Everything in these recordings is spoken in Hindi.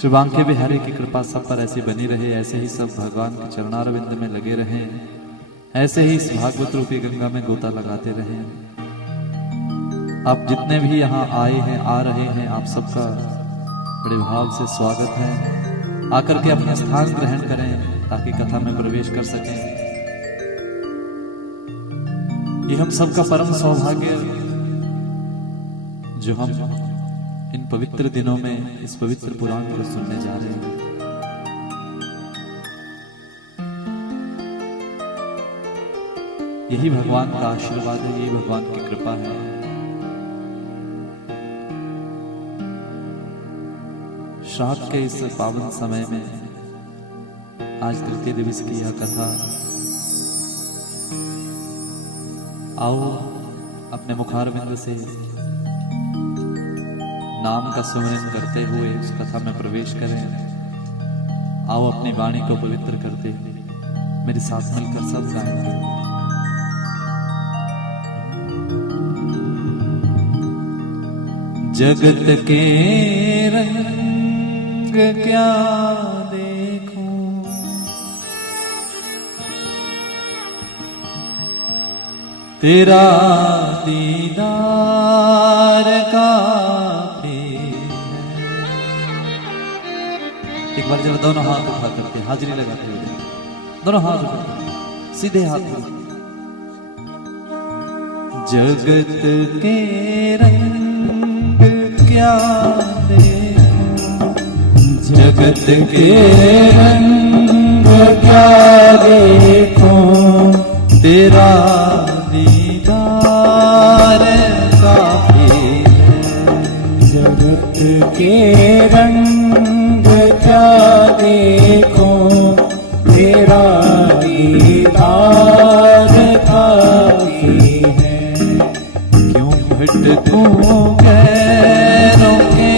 शुभांके बिहारी की कृपा सब पर ऐसी बनी रहे, ऐसे ही सब भगवान के चरणारविंद में लगे रहें, ऐसे ही इस भागवत रूपी गंगा में गोता लगाते रहें। आप जितने भी यहाँ आए हैं, आ रहे हैं, आप सबका बड़े भाव से स्वागत है। आकर के अपना स्थान ग्रहण करें ताकि कथा में प्रवेश कर सकें। ये हम सबका परम सौभाग्य जो हम इन पवित्र दिनों में इस पवित्र पुराण को सुनने जा रहे हैं। यही भगवान का आशीर्वाद है, यही भगवान की कृपा है। श्राद्ध के इस पावन समय में आज तृतीय दिवस की यह कथा, आओ अपने मुखारविंद से नाम का सुमिरन करते हुए उस कथा में प्रवेश करें। आओ अपनी वाणी को पवित्र करते हुए मेरे साथ मिलकर सब गाएंगे। जगत के रंग क्या देखूं, तेरा दीदार काफी है। एक बार जरा दोनों हाथ उठा करके हाजिरी लगाते हुए, दोनों हाथ उठा, सीधे हाथ उठा। जगत के रंग क्या देखूं, जगत के रंग क्या देखूं, तेरा दीदार काफी है। जगत के रंग क्या देखूं, तेरा दीदार काफी है। क्यों भटकूं गैरों के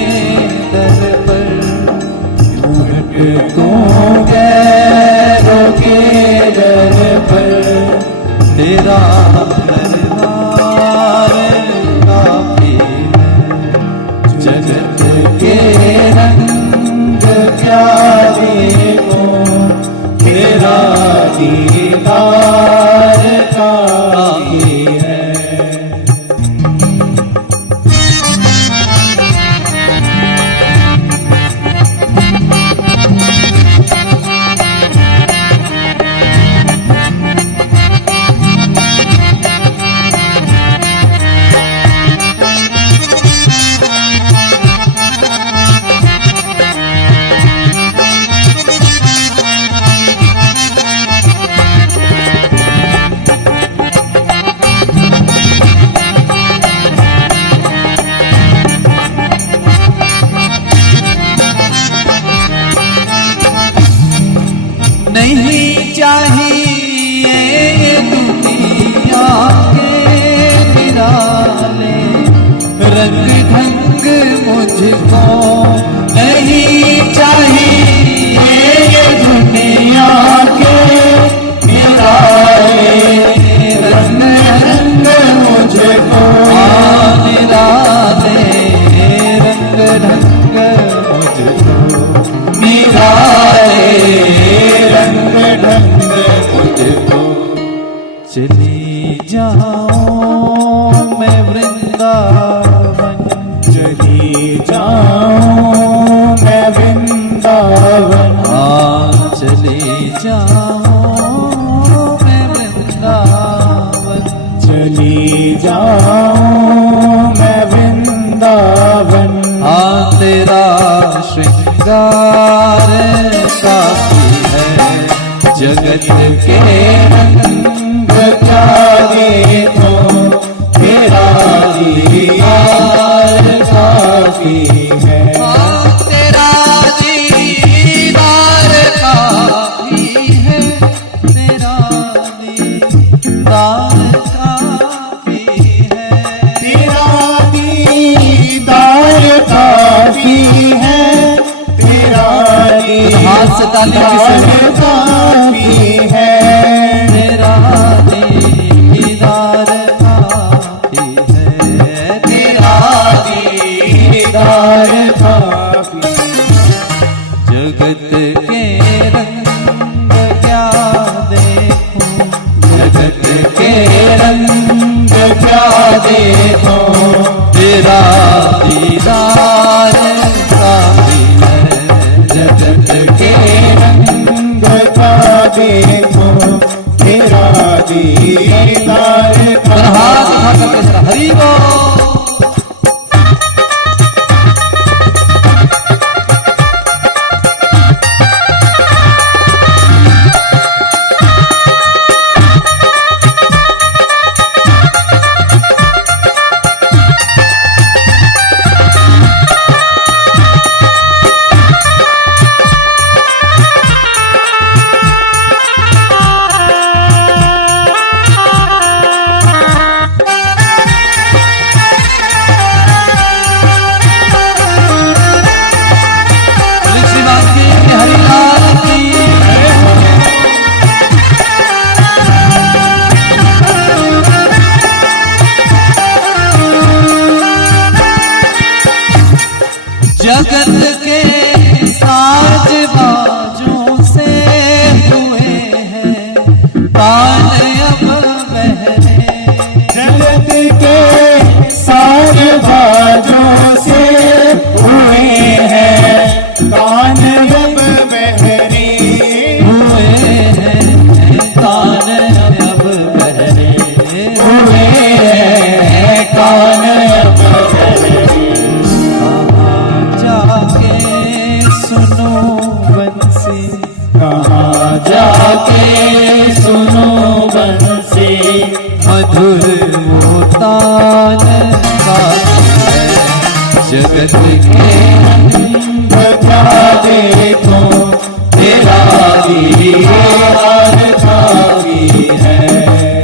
दर पर, क्यों भटकूं गैरों के दर पर, तेरा दरबार काफी है। जगत के रंग क्या देखूं, तेरा दीदार काफी है। नहीं चाहिए ये दुनिया के निराले रंग ढंग मुझको, नहीं चाहिए ये दुनिया के निराले रंग ढंग मुझको, निराले रंग ढंग मुझको, निराले रंग ढंग मुझको। चली जाऊं मैं वृंदावन, चली जाऊं मैं वृंदावन, चली जाऊं मैं वृंदावन, चली जाऊं मैं वृंदावन। तेरा श्रृंगार काफी है। जगत के रंग क्या देखूं, तेरा दीदार काफी है। तेरा दीदार काफी है, तेरा दीदार काफी है, तेरा दीदार काफी है, तेरा हाथ से ताली दीदार काफी है। तेरा दीदार काफी है, तेरा दीदार काफी तेरा दीदार काफी है। जगत के रंग का देखो तेरा दीदार हाथ उठा करके जरा हरि बोल। जगत के साज बाजों से हुए हैं तान अब बहरे। जगत के साज बाजों से हुए हैं तान अब बहरे। हुए हैं तान अब बहरे। हुए हैं कान अब बहरे। जाके सुनो बंसी, कहाँ जाके सुनो बंसी। मधुर वो तान गाती है। जगत के रंग क्या देखो तेरा दीदार काफी है।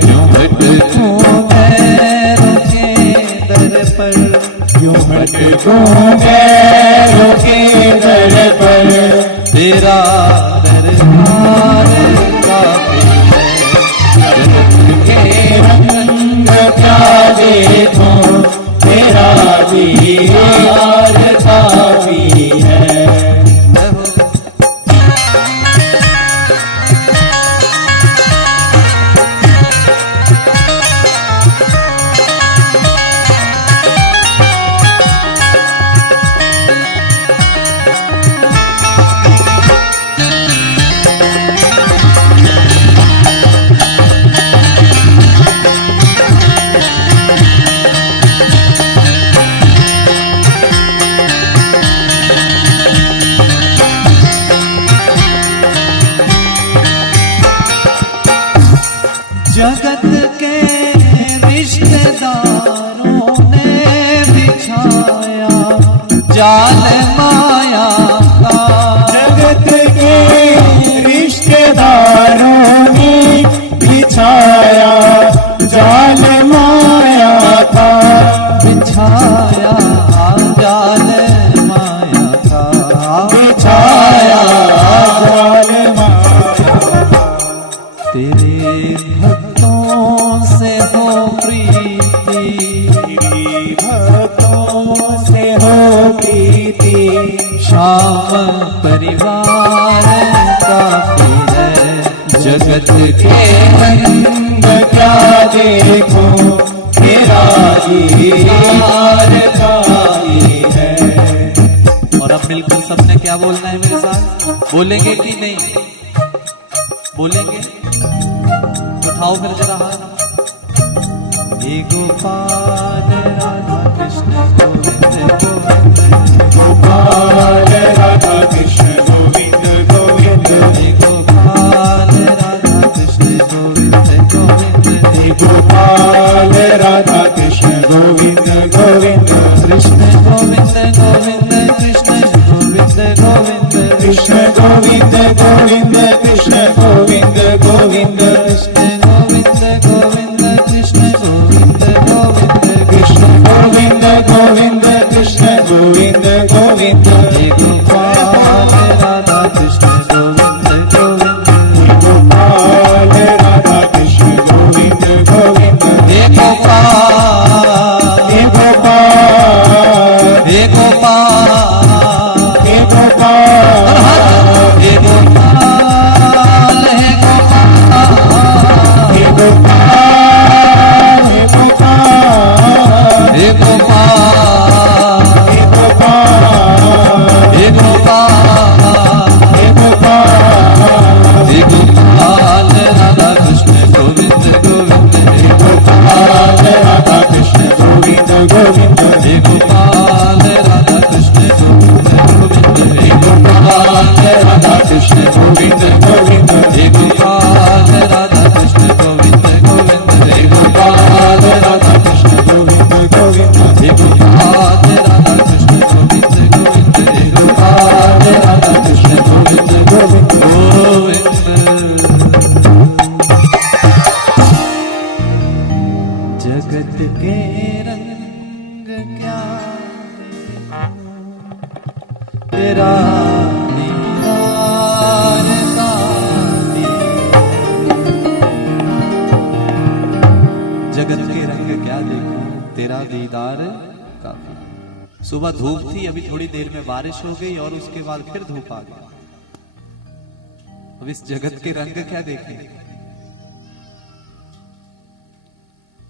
यूं भटकूं पैरों के दर पर, यूं भटकूं पैरों के दर पर तेरा दरबार काफी है। जगत के रंग क्या देखो तेरा दीदार काफी है। जगत के रिश्तेदारों ने बिछाया जाल माया का। जगत के रिश्तेदारों ने बिछाया जाल माया का। बिछाया जाल माया का। बिछाया जाल माया। तेरे भक्तों से हो प्रीति, तेरी भक्तों से हो प्रीति। श्याम परिवार काफी है। जगत के रंग क्या देखो तेरा दीदार काफी है। और अब मिलकर सबने क्या बोलना है मेरे साथ? बोलेंगे कि नहीं? बोलेंगे? उठाओ फिर जरा हाथ। हे गोपाल राधा कृष्ण गोविंद गोविंद। गोपाल राधा कृष्ण गोविंद गोविंद। हे गोपाल राधा कृष्ण गोविंद गोविंद। हे गोपाल राधा कृष्ण गोविंद गोविंद। कृष्ण गोविंद गोविंद कृष्ण गोविंद गोविंद। कृष्ण गोविंद गोविंद कृष्ण गोविंद गोविंद। कृष्ण गोविंद गोविंद कृष्ण गोविंद गोविंद। कृष्ण गोविंद गोविंद कृष्ण गोविंद गोविंद। हे गोपाल राधा कृष्ण गोविंद गोविंद। हे गोपाल राधा कृष्ण गोविंद गोविंद। हे गोपाल हे गोपाल हे गोपाल हे गोपाल हे गोपाल हे गोपाल हे गोपाल हे गोपाल तेरा दीदार काफी। जगत के रंग क्या देखूं, तेरा दीदार काफी। सुबह धूप थी, अभी थोड़ी देर में बारिश हो गई और उसके बाद फिर धूप आ गई। अब इस जगत के रंग क्या देखें।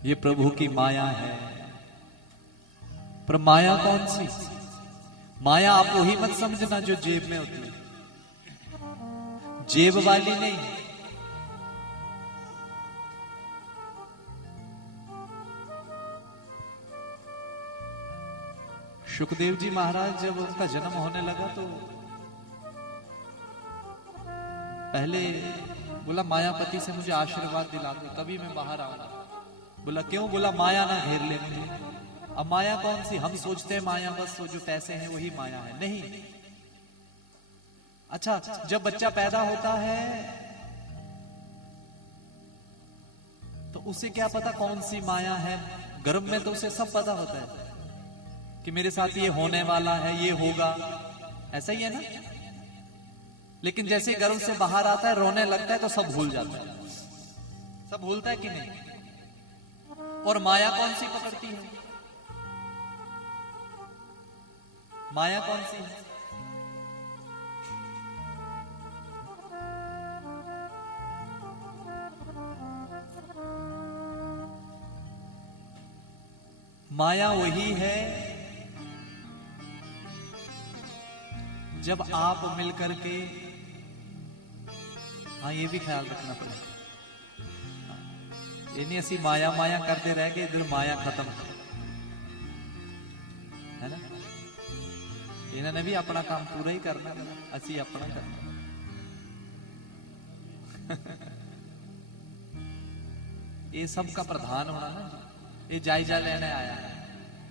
ये प्रभु की माया है। पर माया कौन सी? माया आप वही मत समझना जो जेब में होती है, जेब वाली नहीं। सुखदेव जी महाराज जब उनका जन्म होने लगा तो पहले बोला मायापति से मुझे आशीर्वाद दिला दो तभी मैं बाहर आऊंगा। बोला क्यों? बोला माया ना घेर ले मुझे। अब माया कौन सी? हम सोचते हैं माया बस वो जो पैसे हैं वही माया है, नहीं। अच्छा, जब बच्चा पैदा होता है तो उसे क्या पता कौन सी माया है? गर्भ में तो उसे सब पता होता है कि मेरे साथ ये होने वाला है, ये होगा, ऐसा ही है ना। लेकिन जैसे गर्भ से बाहर आता है, रोने लगता है तो सब भूल जाता है। सब भूलता है कि नहीं? और माया कौन सी पकड़ती है? माया कौन सी है? माया वही है जब आप मिलकर के, हाँ ये भी ख्याल रखना पड़ेगा, ये नहीं ऐसी माया माया करते रह गए, इधर माया खत्म है ना। इन्होंने भी अपना काम पूरा ही करना, असी अपना करना। ये सब का प्रधान होना ना। ये जायजा लेने आया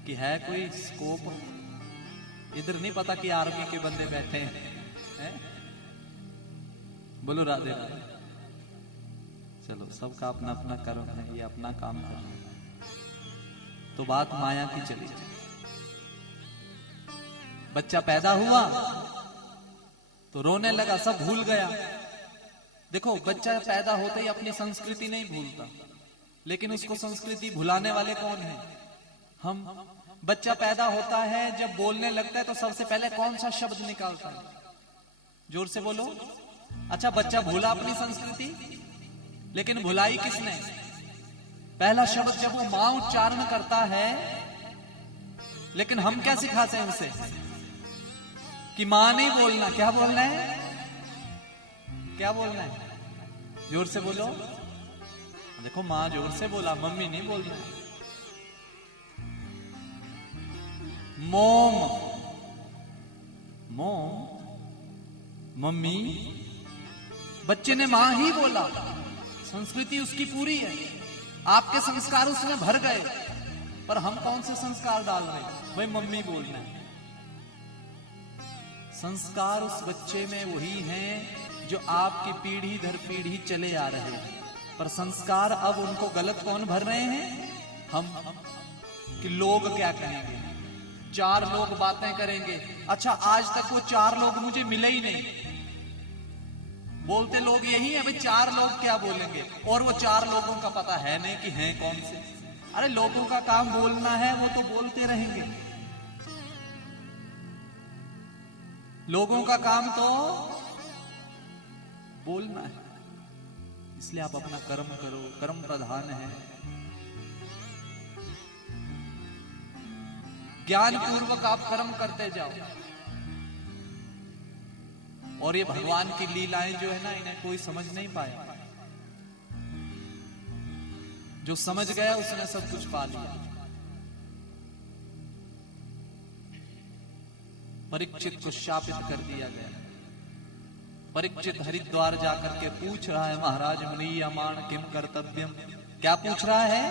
कि है कोई स्कोप। इधर नहीं पता कि आर्मी के बंदे बैठे हैं। बोलो राधे राधे। चलो, सबका अपना अपना कर्म है, ये अपना काम करना। तो बात माया की चली। बच्चा पैदा हुआ तो रोने लगा, सब भूल गया। देखो, बच्चा पैदा होते ही अपनी संस्कृति नहीं भूलता, लेकिन उसको संस्कृति भुलाने वाले कौन है? हम। बच्चा पैदा होता है, जब बोलने लगता है तो सबसे पहले कौन सा शब्द निकालता है? जोर से बोलो। अच्छा, बच्चा भूला अपनी संस्कृति, लेकिन भुलाई किसने? पहला शब्द जब वो मां उच्चारण करता है, लेकिन हम क्या सिखाते हैं उसे कि मां नहीं बोलना। क्या बोलना है? क्या बोलना है? जोर से बोलो। देखो, मां जोर से बोला, मम्मी नहीं बोलना। मोम, मोम, मम्मी। बच्चे ने मां ही बोला, संस्कृति उसकी पूरी है, आपके संस्कार उसमें भर गए। पर हम कौन से संस्कार डाल रहे हैं? भाई मम्मी बोलना है। संस्कार उस बच्चे में वही हैं जो आपकी पीढ़ी दर पीढ़ी चले आ रहे हैं, पर संस्कार अब उनको गलत कौन भर रहे हैं? हम। कि लोग क्या कहेंगे, 4 लोग बातें करेंगे। अच्छा, आज तक वो 4 लोग मुझे मिले ही नहीं। बोलते लोग यही है, भाई 4 लोग क्या बोलेंगे, और वो 4 लोगों का पता है नहीं कि हैं कौन से। अरे लोगों का काम बोलना है, वो तो बोलते रहेंगे। लोगों का काम तो बोलना है। इसलिए आप अपना कर्म करो, कर्म प्रधान है। ज्ञान पूर्वक आप कर्म करते जाओ। और ये भगवान की लीलाएं जो है ना, इन्हें कोई समझ नहीं पाया। जो समझ गया उसने सब कुछ पा लिया। परीक्षित को शापित कर दिया गया। परीक्षित हरिद्वार जाकर के पूछ रहा है, महाराज म्रियमाण किम कर्तव्यम। क्या पूछ रहा है?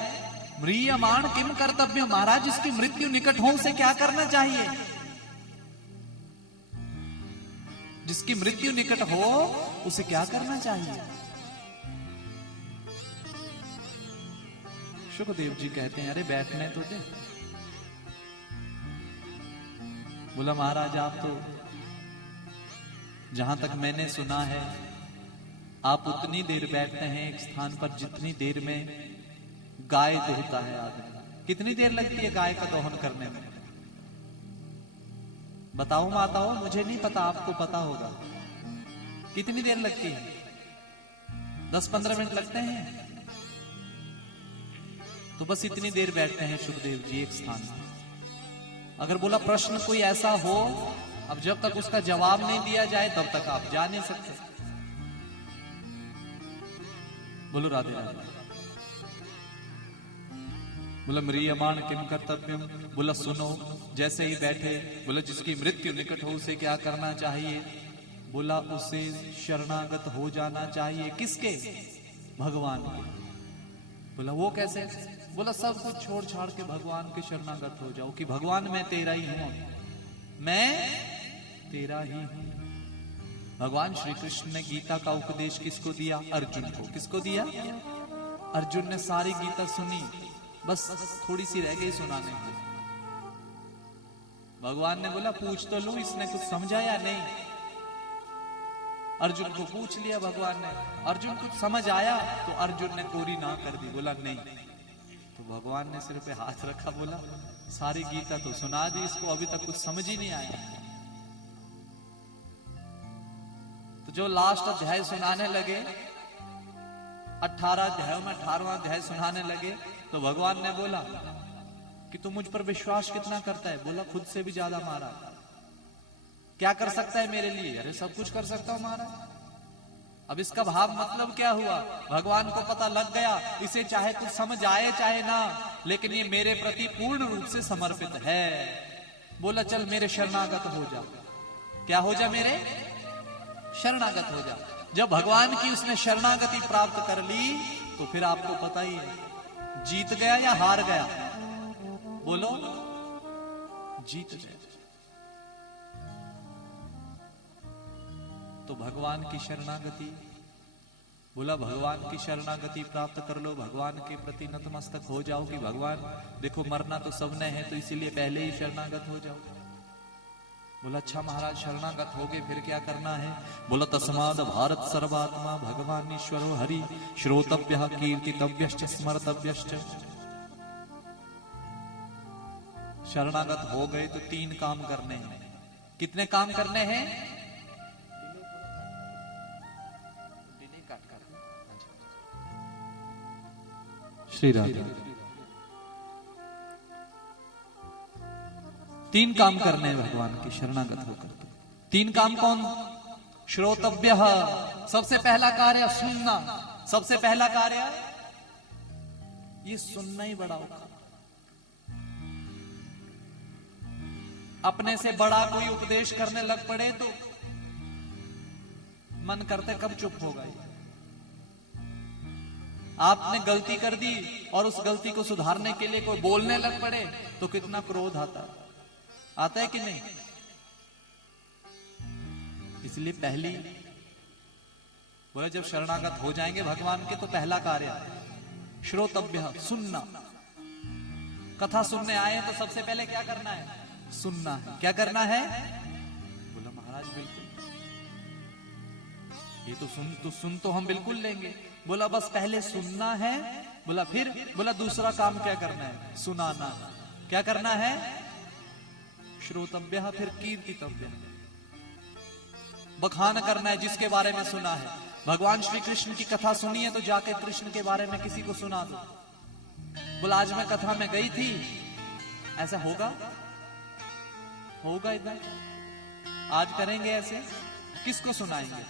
म्रियमाण किम कर्तव्यम। महाराज, इसकी मृत्यु निकट हो उसे क्या करना चाहिए? जिसकी मृत्यु निकट हो उसे क्या करना चाहिए? सुखदेव जी कहते हैं, अरे बैठने तो दे। बोला महाराज, आप तो जहां तक मैंने सुना है, आप उतनी देर बैठते हैं एक स्थान पर जितनी देर में गाय दोहता है आदमी। कितनी देर लगती है गाय का दोहन करने में? बताओ माताओं, मुझे नहीं पता, आपको पता होगा। कितनी देर लगती है? 10-15 मिनट लगते हैं। तो बस इतनी देर बैठते हैं सुखदेव जी एक स्थान पर। अगर बोला प्रश्न कोई ऐसा हो, अब जब तक उसका जवाब नहीं दिया जाए तब तक आप जा नहीं सकते। बोलो राधे राधे। बोला म्रियमाण किम कर्तव्यम, बोला सुनो। जैसे ही बैठे, बोला जिसकी मृत्यु निकट हो उसे क्या करना चाहिए? बोला उसे शरणागत हो जाना चाहिए। किसके? भगवान के। बोला वो कैसे? बोला सब कुछ छोड़ छाड़ के भगवान के शरणागत हो जाओ कि भगवान मैं तेरा ही हूं, मैं तेरा ही हूं। भगवान श्री कृष्ण ने गीता का उपदेश किसको दिया? अर्जुन को। किसको दिया? अर्जुन ने सारी गीता सुनी, बस थोड़ी सी रह गई सुनाने को। भगवान ने बोला पूछ तो लूं, इसने कुछ समझा या नहीं? अर्जुन को पूछ लिया भगवान ने। अर्जुन कुछ समझ आया तो अर्जुन ने पूरी ना कर दी, बोला नहीं। तो भगवान ने सिर पे हाथ रखा, बोला सारी गीता तो सुना दी इसको, अभी तक कुछ समझ ही नहीं आया। तो जो लास्ट अध्याय सुनाने लगे, 18 अध्यायों में 18वां अध्याय सुनाने लगे, तो भगवान ने बोला कि तू मुझ पर विश्वास कितना करता है? बोला खुद से भी ज्यादा मारा। क्या कर सकता है मेरे लिए? अरे सब कुछ कर सकता हूं महाराज। अब इसका भाव मतलब क्या हुआ? भगवान को पता लग गया, इसे चाहे कुछ समझ आए चाहे ना, लेकिन ये मेरे प्रति पूर्ण रूप से समर्पित है। बोला चल मेरे शरणागत हो जा। क्या हो जा? मेरे शरणागत हो जा। जब भगवान की उसने शरणागति प्राप्त कर ली तो फिर आपको पता ही है, जीत गया या हार गया? बोलो, जीत गया। तो भगवान की शरणागति, बोला भगवान की शरणागति प्राप्त कर लो, भगवान के प्रति नतमस्तक हो जाओ कि भगवान देखो मरना तो सबने है, तो इसीलिए पहले ही शरणागत हो जाओ। बोला अच्छा महाराज शरणागत हो गए, फिर क्या करना है? बोला तस्माद भारत सर्वात्मा भगवान ईश्वरो हरि श्रोतव्य कीर्तितव्यश्च स्मर्तव्यश्च। शरणागत हो गए तो 3 काम करने हैं। कितने काम करने हैं? श्री राधे। 3 काम करने हैं भगवान के शरणागत होकर के। 3 काम कौन? श्रोतव्य, सबसे पहला कार्य सुनना। सबसे पहला कार्य ये सुनना ही बड़ा होगा। अपने से बड़ा कोई उपदेश करने लग पड़े तो मन करते कब चुप होगा। आपने गलती कर दी और उस गलती को सुधारने के लिए कोई बोलने लग पड़े तो कितना क्रोध आता है कि नहीं? इसलिए पहली बोला जब शरणागत हो जाएंगे भगवान के तो पहला कार्य श्रोतव्य, सुनना। कथा सुनने आए तो सबसे पहले क्या करना है? सुनना है। क्या करना है? बोला महाराज बिल्कुल, ये तो सुन तो हम बिल्कुल लेंगे। बोला बस पहले सुनना है। बोला फिर? बोला दूसरा काम क्या करना है? सुनाना। क्या करना है? श्रोतव्य, फिर कीर्तितव्य, बखान करना है जिसके बारे में सुना है। भगवान श्री कृष्ण की कथा सुनी है तो जाके कृष्ण के बारे में किसी को सुना दो। बोला आज मैं कथा में गई थी, ऐसा होगा? होगा इधर? आज करेंगे ऐसे? किसको सुनाएंगे?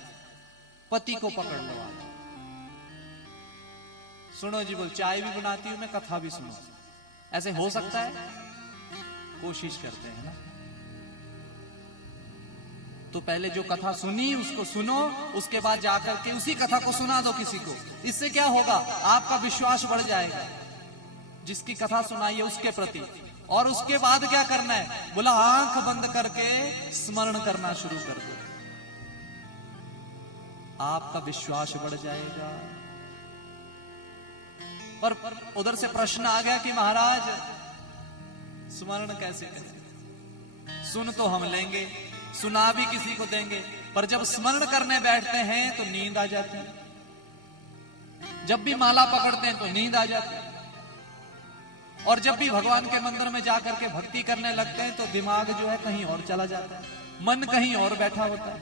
पति को पकड़ लो आज, सुनो जी, बोल चाय भी बनाती हूं मैं, कथा भी सुनो। ऐसे हो सकता है? कोशिश करते हैं ना। तो पहले जो कथा सुनी उसको सुनो, उसके बाद जाकर के उसी कथा को सुना दो किसी को। इससे क्या होगा? आपका विश्वास बढ़ जाएगा जिसकी कथा सुनाई है उसके प्रति। और उसके बाद क्या करना है? बोला आंख बंद करके स्मरण करना शुरू कर दो, आपका विश्वास बढ़ जाएगा। पर उधर से प्रश्न आ गया कि महाराज स्मरण कैसे करें? सुन तो हम लेंगे, सुना भी किसी को देंगे, पर जब स्मरण करने बैठते हैं तो नींद आ जाती है। जब भी माला पकड़ते हैं तो नींद आ जाती है, और जब भी भगवान के मंदिर में जाकर के भक्ति करने लगते हैं तो दिमाग जो है कहीं और चला जाता है, मन कहीं और बैठा होता है,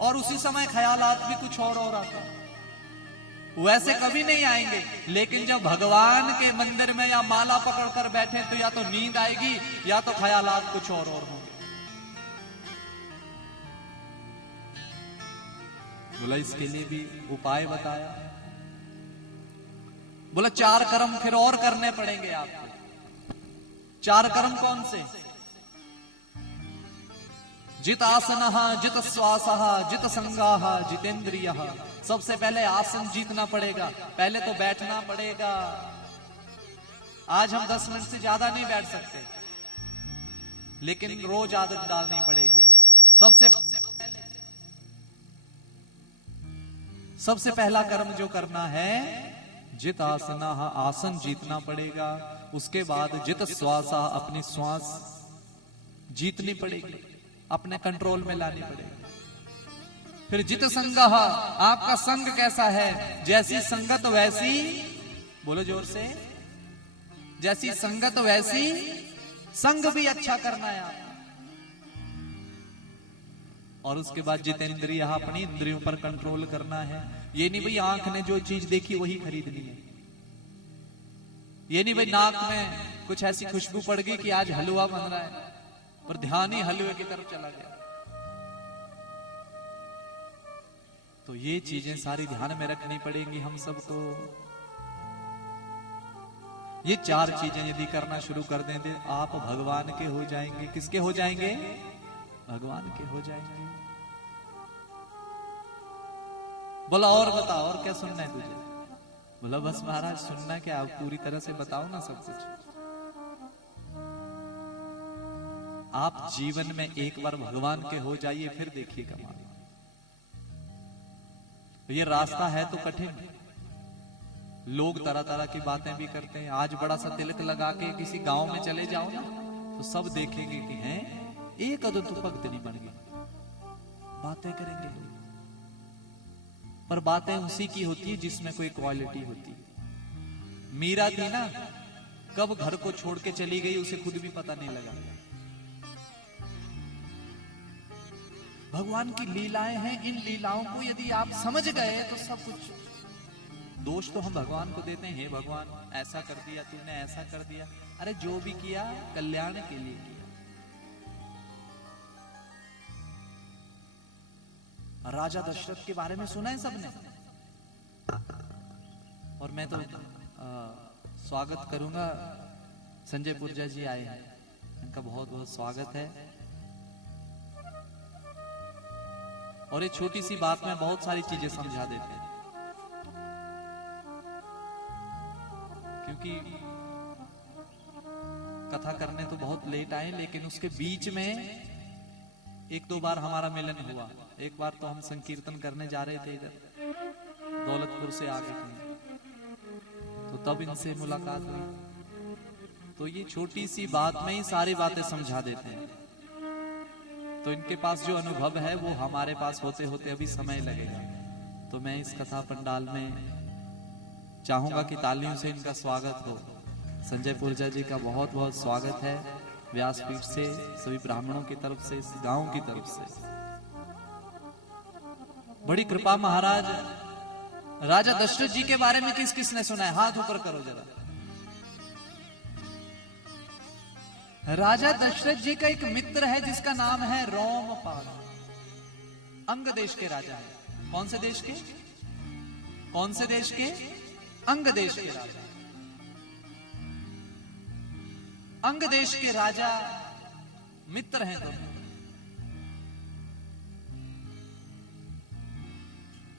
और उसी समय ख्यालात भी कुछ और आता है। वैसे कभी नहीं आएंगे, लेकिन जब भगवान के मंदिर में या माला पकड़कर बैठे तो या तो नींद आएगी या तो ख्यालात कुछ और होंगे। बोला इसके लिए भी उपाय बताया। बोला 4 कर्म फिर और करने पड़ेंगे आपको। 4 कर्म कौन से? जित आसनः, जित श्वासः, जित संगाः, जितेंद्रियः। सबसे पहले आसन जीतना पड़ेगा, पहले तो बैठना पड़ेगा। आज हम 10 मिनट से ज्यादा नहीं बैठ सकते, लेकिन रोज आदत डालनी पड़ेगी। सबसे पहला कर्म जो करना है, जित आसना, आसन जीतना पड़ेगा। उसके बाद जित श्वासा, अपनी श्वास जीतनी पड़ेगी, अपने कंट्रोल में लानी पड़ेगी। फिर जित संगः, आपका संग कैसा है? जैसी संगत वैसी, बोलो जोर से, जैसी संगत वैसी संग भी अच्छा करना है आप। और उसके बाद जितेंद्रिय, अपनी इंद्रियों पर कंट्रोल करना है। ये नहीं भाई आंख ने जो चीज देखी वही खरीदनी है। ये नहीं भाई नाक में कुछ ऐसी खुशबू पड़ गई कि आज हलवा बन रहा है, पर ध्यान ही हलवे की तरफ चला गया। तो ये चीजें सारी ध्यान में रखनी पड़ेंगी हम सबको। ये 4 चीजें यदि करना शुरू कर दें तो आप भगवान के हो जाएंगे। किसके हो जाएंगे? भगवान के हो जाएंगे। बोला और बता, और क्या सुनना है तुझे? बोला बस महाराज सुनना क्या, आप पूरी तरह से बताओ ना सब कुछ। आप जीवन में एक बार भगवान के हो जाइए, फिर देखिए कमाल। ये रास्ता है तो कठिन, लोग तरह तरह की बातें भी करते हैं। आज बड़ा सा तिलक लगा के किसी गांव में चले जाओ ना, तो सब देखेंगे कि हैं एक अदो तो भक्त नहीं बन गई, बातें करेंगे लोग। पर बातें उसी की होती है जिसमें कोई क्वालिटी होती है। मीरा थी ना, कब घर को छोड़ के चली गई उसे खुद भी पता नहीं लगा। भगवान की लीलाएं हैं, इन लीलाओं को यदि आप समझ गए तो सब कुछ। दोष तो हम भगवान को देते हैं, हे भगवान ऐसा कर दिया तूने, ऐसा कर दिया। अरे जो भी किया कल्याण के लिए किया। राजा दशरथ के बारे में सुना है सबने, और मैं तो स्वागत करूंगा। संजय पुरजा जी आए हैं, इनका बहुत बहुत स्वागत है। और एक छोटी सी बात में बहुत सारी चीजें समझा देते हैं, क्योंकि कथा करने तो बहुत लेट आए, लेकिन उसके बीच में 1-2 बार हमारा मिलन हुआ। एक बार तो हम संकीर्तन करने जा रहे थे, इधर दौलतपुर से आगे थे, तो तब इनसे मुलाकात हुई। तो ये छोटी सी बात में ही सारी बातें समझा देते हैं। तो इनके पास जो अनुभव है वो हमारे पास होते होते अभी समय लगेगा। तो मैं इस कथा पंडाल में चाहूंगा कि तालियों से इनका स्वागत हो। संजय पुरजा जी का बहुत बहुत स्वागत है व्यासपीठ से, सभी ब्राह्मणों की तरफ से, इस गांव की तरफ से। बड़ी कृपा महाराज। राजा दशरथ जी के बारे में किस किसने सुना है? हाथ ऊपर करो जरा। राजा दशरथ जी का एक मित्र है जिसका नाम है रोमपाल। अंग देश के राजा है। कौन से देश के? कौन से देश के? अंग देश के राजा। अंग देश के राजा मित्र हैं दोनों।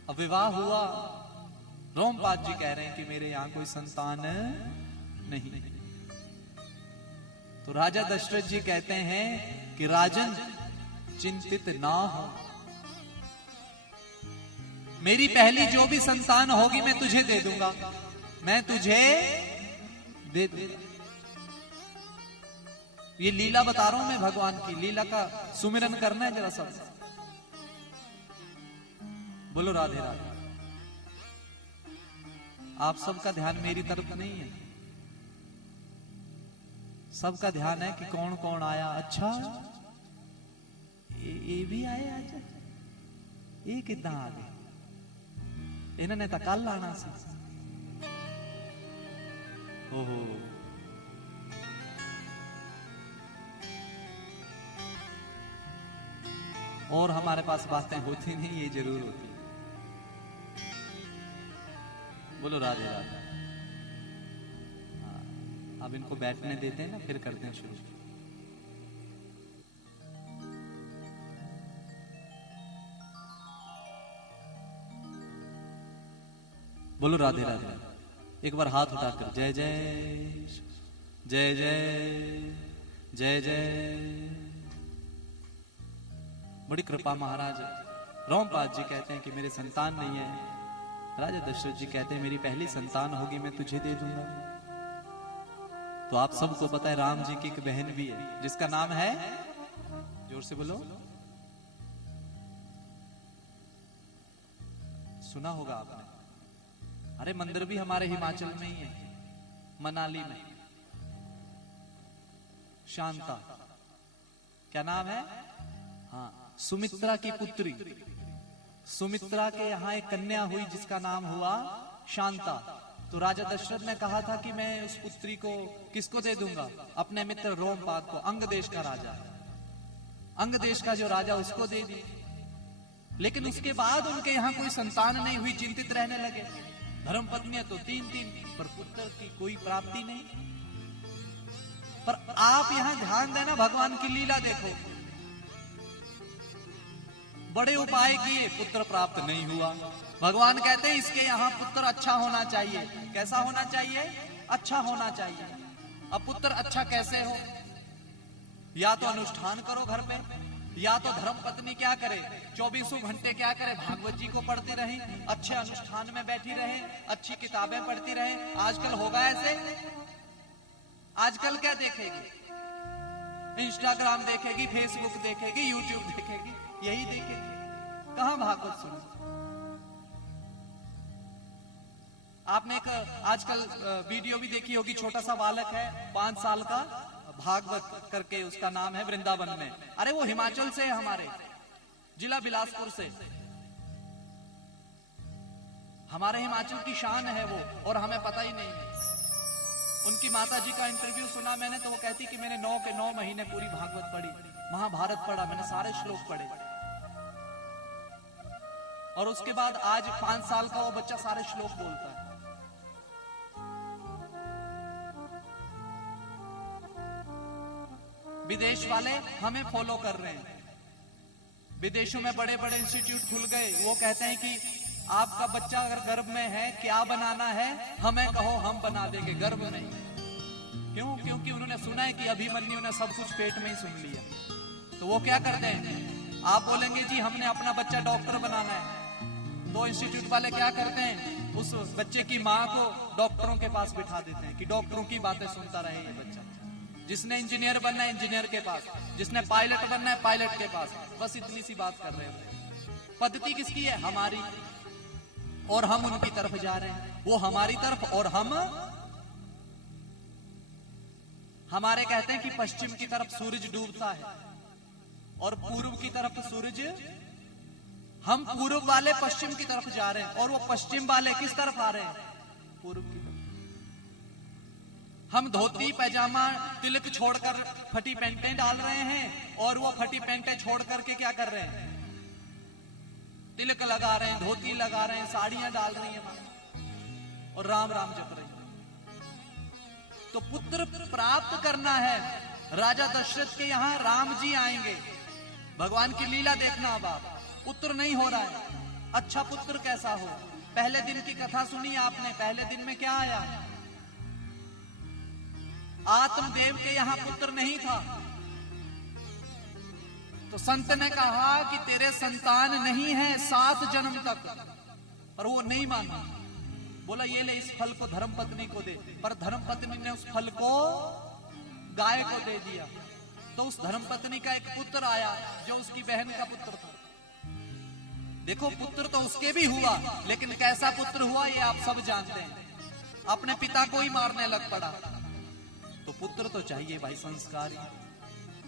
अब विवाह हुआ, रोमपाल जी कह रहे हैं कि मेरे यहां कोई संतान नहीं। तो राजा दशरथ जी कहते हैं कि राजन चिंतित ना हो, मेरी पहली जो भी संतान होगी मैं तुझे दे दूंगा, मैं तुझे दे दूंगा। ये लीला बता रहा हूं मैं, भगवान की लीला का सुमिरन करना है जरा सब। बोलो राधे राधे। आप सबका ध्यान मेरी तरफ नहीं है, सबका ध्यान है कि कौन कौन आया। अच्छा ये भी आए आज, ये कितना आ गए, इन्होंने तो कल आना सी। ओहो, और हमारे पास बातें होती नहीं, ये जरूर होती। बोलो राधे राधे। हाँ, अब इनको बैठने देते हैं ना, फिर करते हैं शुरू। बोलो राधे राधे। एक बार हाथ उठाकर जय जय जय जय जय जय। बड़ी कृपा महाराज रोमपाद जी कहते हैं कि मेरे संतान नहीं है। राजा दशरथ जी कहते हैं मेरी पहली संतान होगी मैं तुझे दे दूंगा। तो आप सबको पता है राम जी की एक बहन भी है जिसका नाम है, जोर से बोलो, सुना होगा आपने। अरे मंदिर भी हमारे हिमाचल में ही है, मनाली में, शांता। क्या नाम है? हाँ, सुमित्रा की पुत्री। सुमित्रा के यहाँ एक कन्या हुई जिसका नाम हुआ शांता। तो राजा दशरथ ने कहा था कि मैं उस पुत्री को किसको दे दूंगा? अपने मित्र रोमपाद को, अंग देश का राजा, अंग देश का जो राजा, उसको दे दी। लेकिन उसके बाद उनके यहाँ कोई संतान नहीं हुई, चिंतित रहने लगे। धर्म पत्नियां तो 3-3, पर पुत्र की कोई प्राप्ति नहीं। पर आप यहां ध्यान देना, भगवान की लीला देखो। बड़े उपाय किए, पुत्र प्राप्त नहीं हुआ। भगवान कहते हैं इसके यहाँ पुत्र अच्छा होना चाहिए। कैसा होना चाहिए? अच्छा होना चाहिए। अब पुत्र अच्छा कैसे हो? या तो अनुष्ठान करो घर पे, या तो धर्म पत्नी क्या करे, 24 घंटे क्या करे, भागवत जी को पढ़ती रहे, अच्छे अनुष्ठान में बैठी रहे, अच्छी किताबें पढ़ती रहे। आजकल होगा ऐसे? आजकल क्या देखेगी? इंस्टाग्राम देखेगी, फेसबुक देखेगी, यूट्यूब देखेगी, यही देखेगी। कहां भागवत सुनो? आपने एक आजकल वीडियो भी देखी होगी, छोटा सा बालक है 5 साल का, भागवत करके उसका नाम है, वृंदावन में। अरे वो हिमाचल से है, हमारे जिला बिलासपुर से। हमारे हिमाचल की शान है वो, और हमें पता ही नहीं है। उनकी माता जी का इंटरव्यू सुना मैंने, तो वो कहती कि मैंने 9 के 9 महीने पूरी भागवत पढ़ी, महाभारत पढ़ा, मैंने सारे श्लोक पढ़े। और उसके बाद आज 5 साल का वो बच्चा सारे श्लोक बोलता है। विदेश वाले हमें फॉलो कर रहे हैं। विदेशों में बड़े बड़े इंस्टीट्यूट खुल गए। वो कहते हैं कि आपका बच्चा अगर गर्भ में है, क्या बनाना है हमें कहो, हम बना देंगे, गर्भ नहीं। क्यों? क्योंकि उन्होंने सुना है कि अभिमन्यु ने सब कुछ पेट में ही सुन लिया। तो वो क्या करते हैं? आप बोलेंगे जी हमने अपना बच्चा डॉक्टर बनाना है, तो इंस्टीट्यूट वाले क्या करते हैं? उस बच्चे की माँ को डॉक्टरों के पास बिठा देते हैं कि डॉक्टरों की बातें सुनता रहे ये बच्चा। जिसने इंजीनियर बनना है इंजीनियर के पास, जिसने पायलट बनना है पायलट के पास। बस इतनी सी बात कर रहे हैं। पद्धति किसकी है? हमारी। और हम उनकी तरफ जा रहे हैं, वो हमारी तरफ और हम। हमारे कहते हैं कि पश्चिम की तरफ सूरज डूबता है और पूर्व की तरफ सूरज। हम पूर्व वाले पश्चिम की तरफ जा रहे हैं, और वो पश्चिम वाले किस तरफ आ रहे हैं? पूर्व की तरफ। हम धोती पैजामा तिलक छोड़कर फटी पैंटें डाल रहे हैं, और वो फटी पैंटें छोड़ करके क्या कर रहे हैं? तिलक लगा रहे हैं, धोती लगा रहे हैं, साड़ियां डाल रही हैं और राम राम जप रही हैं। तो पुत्र प्राप्त करना है। राजा दशरथ के यहां राम जी आएंगे। भगवान की लीला देखना। अब आप, पुत्र नहीं हो रहा है। अच्छा पुत्र कैसा हो? पहले दिन की कथा सुनी आपने। पहले दिन में क्या आया? आत्मदेव के यहां पुत्र नहीं था, तो संत ने कहा कि तेरे संतान नहीं है 7 जन्म तक। पर वो नहीं माना, बोला ये ले, इस फल को धर्मपत्नी को दे। पर धर्मपत्नी ने उस फल को गाय को दे दिया। तो उस धर्मपत्नी का एक पुत्र आया जो उसकी बहन का पुत्र था। देखो पुत्र तो उसके भी हुआ, लेकिन कैसा पुत्र हुआ ये आप सब जानते हैं। अपने पिता को ही मारने लग पड़ा। तो पुत्र तो चाहिए भाई, संस्कारी।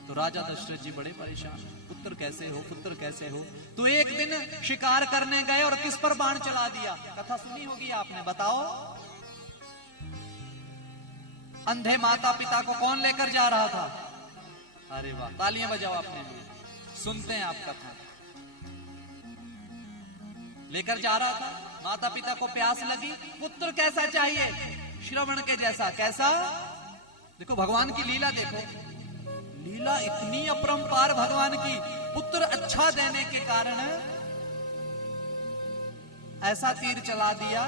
तो राजा दशरथ जी बड़े परेशान, पुत्र कैसे हो, पुत्र कैसे हो। तो एक दिन शिकार करने गए और किस पर बाण चला दिया, कथा सुनी होगी आपने, बताओ। अंधे माता पिता को कौन लेकर जा रहा था? अरे वाह, तालियां बजाओ आपने। सुनते हैं आप कथा। लेकर जा रहा था, माता पिता को प्यास लगी, पुत्र कैसा चाहिए? श्रवण के जैसा। कैसा? देखो भगवान की लीला देखो, लीला इतनी अपरंपार भगवान की। पुत्र अच्छा देने के कारण ऐसा तीर चला दिया,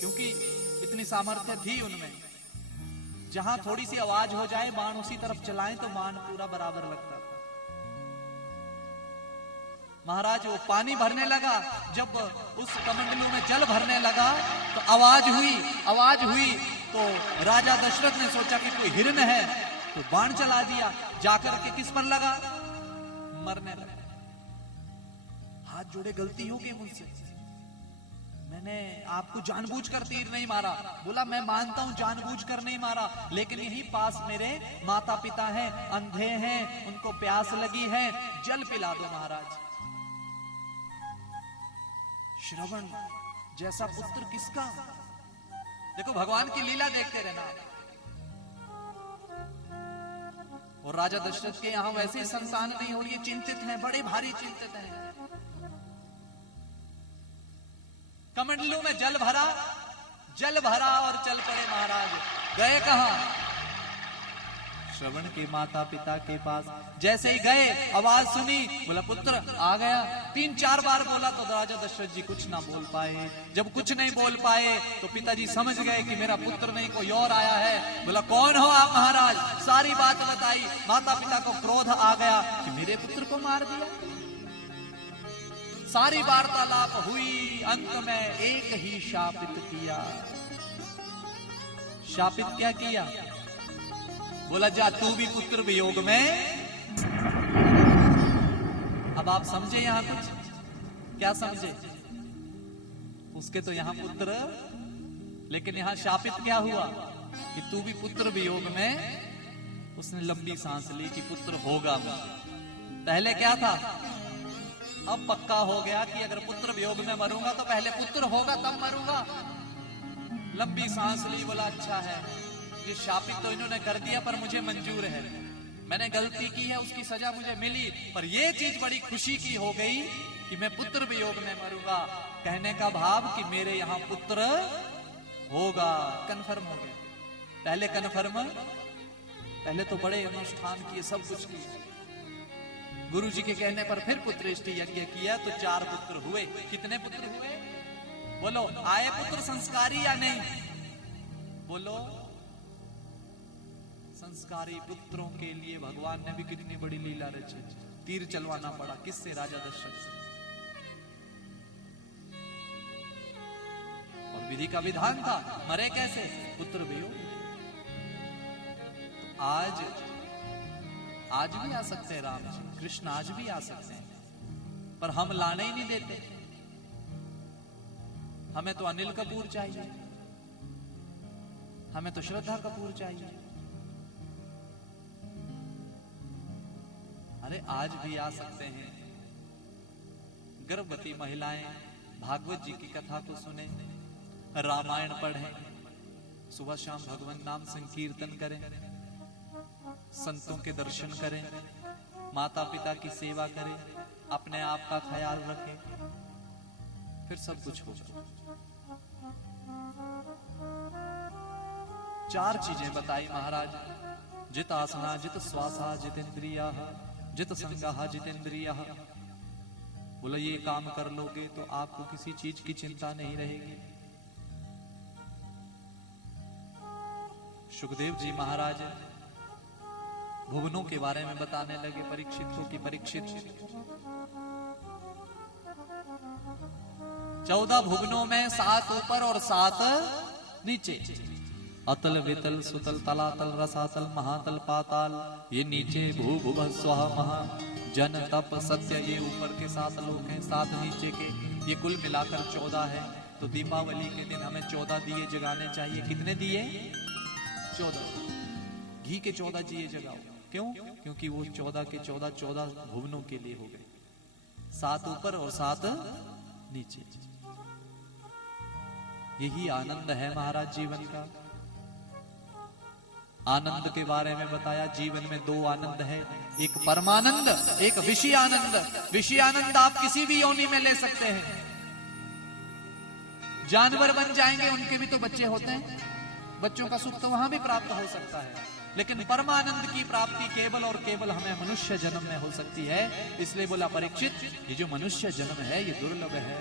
क्योंकि इतनी सामर्थ्य थी उनमें। जहां थोड़ी सी आवाज हो जाए बाण उसी तरफ चलाएं तो बाण पूरा बराबर लगता था। महाराज वो पानी भरने लगा, जब उस कमंडलू में जल भरने लगा तो आवाज हुई। तो राजा दशरथ ने सोचा कि कोई हिरण है, तो बाण चला दिया। जाकर के किस पर लगा? मरने लगा। हाथ जोड़े, गलती होगी मुझसे, मैंने आपको जानबूझकर तीर नहीं मारा। बोला मैं मानता हूं जानबूझकर नहीं मारा, लेकिन यही पास मेरे माता पिता हैं, अंधे हैं, उनको प्यास लगी है, जल पिला दो महाराज। श्रवण जैसा पुत्र किसका? देखो भगवान की लीला देखते रहना। और राजा दशरथ के यहां वैसे संतान नहीं हो रही, चिंतित हैं, बड़े भारी चिंतित हैं। कमंडलू में जल भरा और चल पड़े महाराज। गए कहां? श्रवण के माता पिता के पास। जैसे ही गए आवाज सुनी, बोला पुत्र आ गया। 3-4 बार बोला तो राजा दशरथ जी कुछ ना बोल पाए। जब कुछ नहीं बोल पाए तो पिताजी समझ गए कि मेरा पुत्र नहीं कोई और आया है। बोला कौन हो आप महाराज? सारी बात बताई। माता पिता को क्रोध आ गया कि मेरे पुत्र को मार दिया। सारी वार्तालाप हुई, अंत में एक ही शापित किया। शापित क्या किया? बोला जा तू भी पुत्र वियोग में। अब आप समझे यहां कुछ? क्या समझे? उसके तो यहां पुत्र, लेकिन यहां शापित क्या हुआ कि तू भी पुत्र वियोग में। उसने लंबी सांस ली कि पुत्र होगा मुझे। पहले क्या था? अब पक्का हो गया कि अगर पुत्र वियोग में मरूंगा तो पहले पुत्र होगा तब मरूंगा। लंबी सांस ली, बोला अच्छा है, ये शापित तो इन्होंने कर दिया पर मुझे मंजूर है। मैंने गलती की है, उसकी सजा मुझे मिली, पर ये चीज बड़ी खुशी की हो गई कि मैं पुत्र वियोग में मरूंगा। कहने का भाव कि मेरे यहां पुत्र होगा। कन्फर्म हो गया। पहले कन्फर्म, पहले तो बड़े अनुष्ठान किए, सब कुछ किए। गुरु जी के कहने पर फिर पुत्रेष्टि यज्ञ किया तो 4 पुत्र हुए। कितने पुत्र हुए? बोलो, आए पुत्र संस्कारी या नहीं? बोलो, संस्कारी पुत्रों के लिए भगवान ने भी कितनी बड़ी लीला रची। तीर चलवाना पड़ा, किससे? राजा दशरथ से। और विधि का विधान था, मरे कैसे? पुत्र वियोग। आज भी आ सकते हैं राम जी, कृष्ण आज भी आ सकते हैं, पर हम लाने ही नहीं देते। हमें तो अनिल कपूर चाहिए, हमें तो श्रद्धा कपूर चाहिए। अरे आज भी आ सकते हैं। गर्भवती महिलाएं भागवत जी की कथा को सुने, रामायण पढ़ें, सुबह शाम भगवान नाम संकीर्तन करें, संतों के दर्शन करें, माता पिता की सेवा करें, अपने आप का ख्याल रखें, फिर सब कुछ होगा। 4 चीजें बताई महाराज। जित आसना, जित श्वासा, जितेंद्रिया, जित संगा, जितेंद्रिया। बोला ये काम कर लोगे तो आपको किसी चीज की चिंता नहीं रहेगी। सुखदेव जी महाराज भुवनों के बारे में बताने लगे परीक्षित को कि परीक्षित 14 भुवनों में 7 ऊपर और 7 नीचे। अतल वितल सुतल तलातल रसातल महातल पाताल, ये नीचे भू भुव स्वः महा जन तप सत्य, ये ऊपर के 7 लोक हैं, 7 नीचे के, ये कुल मिलाकर 14 है। तो दीपावली के दिन हमें 14 दिए जगाने चाहिए। कितने दिए? 14। घी के 14 दिए जगाओ। क्यों? क्योंकि वो 14 के 14 भुवनों के लिए हो गए, 7 ऊपर और 7 नीचे। यही आनंद है महाराज जीवन का। आनंद के बारे में बताया, जीवन में 2 आनंद है, एक परमानंद, एक विषय आनंद। विषय आनंद आप किसी भी योनि में ले सकते हैं। जानवर बन जाएंगे, उनके भी तो बच्चे होते हैं, बच्चों का सुख तो वहां भी प्राप्त हो सकता है। लेकिन परमानंद की प्राप्ति केवल और केवल हमें मनुष्य जन्म में हो सकती है। इसलिए बोला परीक्षित, ये जो मनुष्य जन्म है ये दुर्लभ है,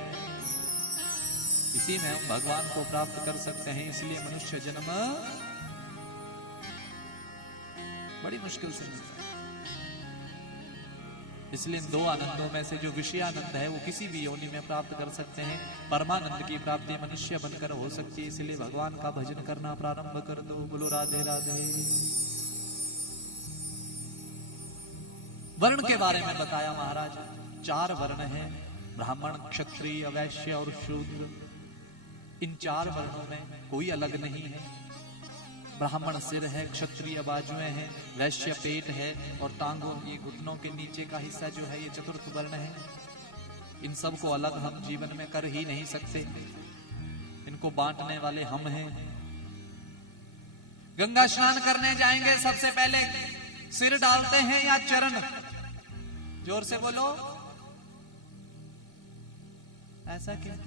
इसी में हम भगवान को प्राप्त कर सकते हैं। इसलिए मनुष्य जन्म बड़ी मुश्किल से मिलता है। इसलिए इन 2 आनंदों में से जो विषय आनंद है वो किसी भी योनि में प्राप्त कर सकते हैं। परमानंद की प्राप्ति मनुष्य बनकर हो सकती है। इसलिए भगवान का भजन करना प्रारंभ कर दो। बोलो राधे राधे। वर्ण के बारे में बताया महाराज, 4 वर्ण हैं, ब्राह्मण, क्षत्रिय, वैश्य और शूद्र। इन 4 वर्णों में कोई अलग नहीं है। ब्राह्मण सिर है, क्षत्रिय बाजुएं हैं, वैश्य पेट है और टांगों, ये घुटनों के नीचे का हिस्सा जो है ये चतुर्थ वर्ण है। इन सब को अलग हम जीवन में कर ही नहीं सकते, इनको बांटने वाले हम हैं। गंगा स्नान करने जाएंगे, सबसे पहले सिर डालते हैं या चरण? जोर से बोलो, ऐसा क्यों?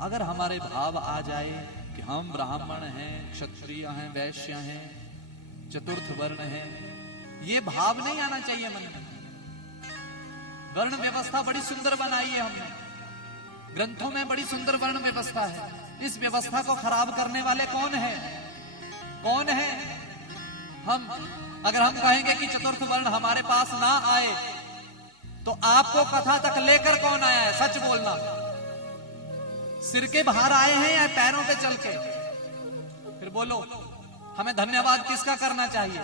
अगर हमारे भाव आ जाए कि हम ब्राह्मण हैं, क्षत्रिय हैं, वैश्य हैं, चतुर्थ वर्ण हैं, ये भाव नहीं आना चाहिए मन में। वर्ण व्यवस्था बड़ी सुंदर बनाई है हमने, ग्रंथों में बड़ी सुंदर वर्ण व्यवस्था है। इस व्यवस्था को खराब करने वाले कौन है? कौन है? हम। अगर हम कहेंगे कि चतुर्थ वर्ण हमारे पास ना आए, तो आपको कथा तक लेकर कौन आया है? सच बोलना। सिर के बाहर आए हैं या पैरों पे चल के? फिर बोलो, हमें धन्यवाद किसका करना चाहिए?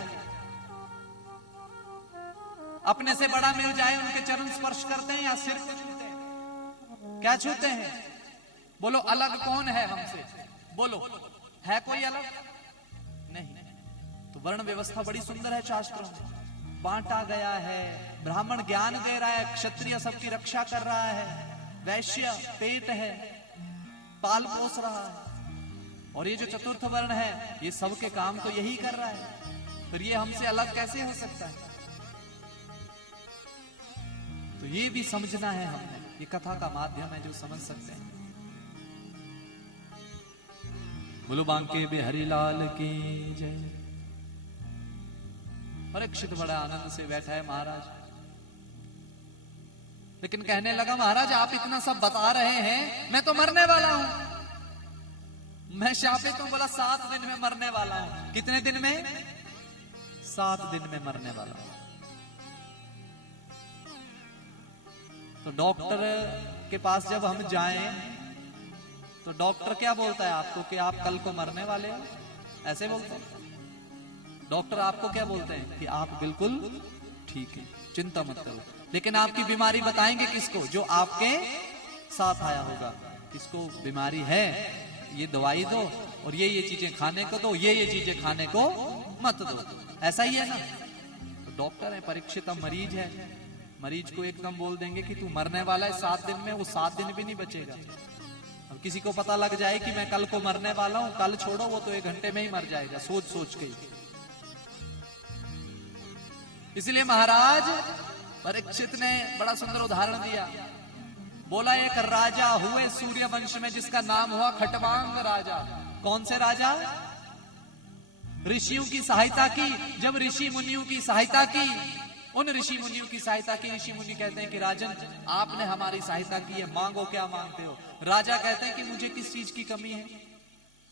अपने से बड़ा मिल जाए उनके चरण स्पर्श करते हैं या सिर को छूते हैं? क्या छूते हैं? बोलो, अलग कौन है हमसे? बोलो, है कोई अलग? नहीं। तो वर्ण व्यवस्था बड़ी सुंदर है, शास्त्रों में बांटा गया है। ब्राह्मण ज्ञान दे रहा है, क्षत्रिय सबकी रक्षा कर रहा है, वैश्य पेट है, पाल पोस रहा है, और ये जो चतुर्थ वर्ण है ये सबके काम तो यही कर रहा है। फिर ये हमसे अलग कैसे हो सकता है? तो ये भी समझना है हमने। ये कथा का माध्यम है जो समझ सकते हैं। बोलो बांके बिहारी लाल की जय। परीक्षित बड़ा आनंद से बैठा है महाराज, लेकिन कहने लगा, महाराज आप इतना सब बता रहे हैं, मैं तो मरने वाला हूं, मैं शापित हूं। बोला 7 दिन में मरने वाला हूं। कितने दिन में? 7 दिन में मरने वाला हूं। तो डॉक्टर के पास जब हम जाएं तो डॉक्टर क्या बोलता है आपको कि आप कल को मरने वाले हो? ऐसे बोलते हैं डॉक्टर। आपको क्या बोलते हैं कि आप बिल्कुल ठीक है, चिंता मत करो। लेकिन आपकी बीमारी बताएंगे किसको? जो आपके साथ आया होगा। किसको बीमारी है, ये दवाई दो और ये चीजें खाने को दो, ये चीजें खाने को मत दो। ऐसा ही है ना? तो डॉक्टर है, परीक्षित मरीज है, मरीज को एकदम बोल देंगे कि तू मरने वाला है 7 दिन में, वो 7 दिन भी नहीं बचेगा। अब किसी को पता लग जाए कि मैं कल को मरने वाला हूं, कल छोड़ो, वो तो 1 घंटे में ही मर जाएगा, सोच सोच के। इसलिए महाराज परीक्षित ने बड़ा सुंदर उदाहरण दिया। बोला, एक राजा हुए सूर्य वंश में जिसका नाम हुआ खटवांग राजा। कौन से राजा? ऋषियों की सहायता की। जब ऋषि मुनियों की सहायता की, उन ऋषि मुनियों की सहायता की, ऋषि मुनि कहते हैं कि राजन आपने हमारी सहायता की है, मांगो क्या मांगते हो? राजा कहते हैं कि मुझे किस चीज की कमी है,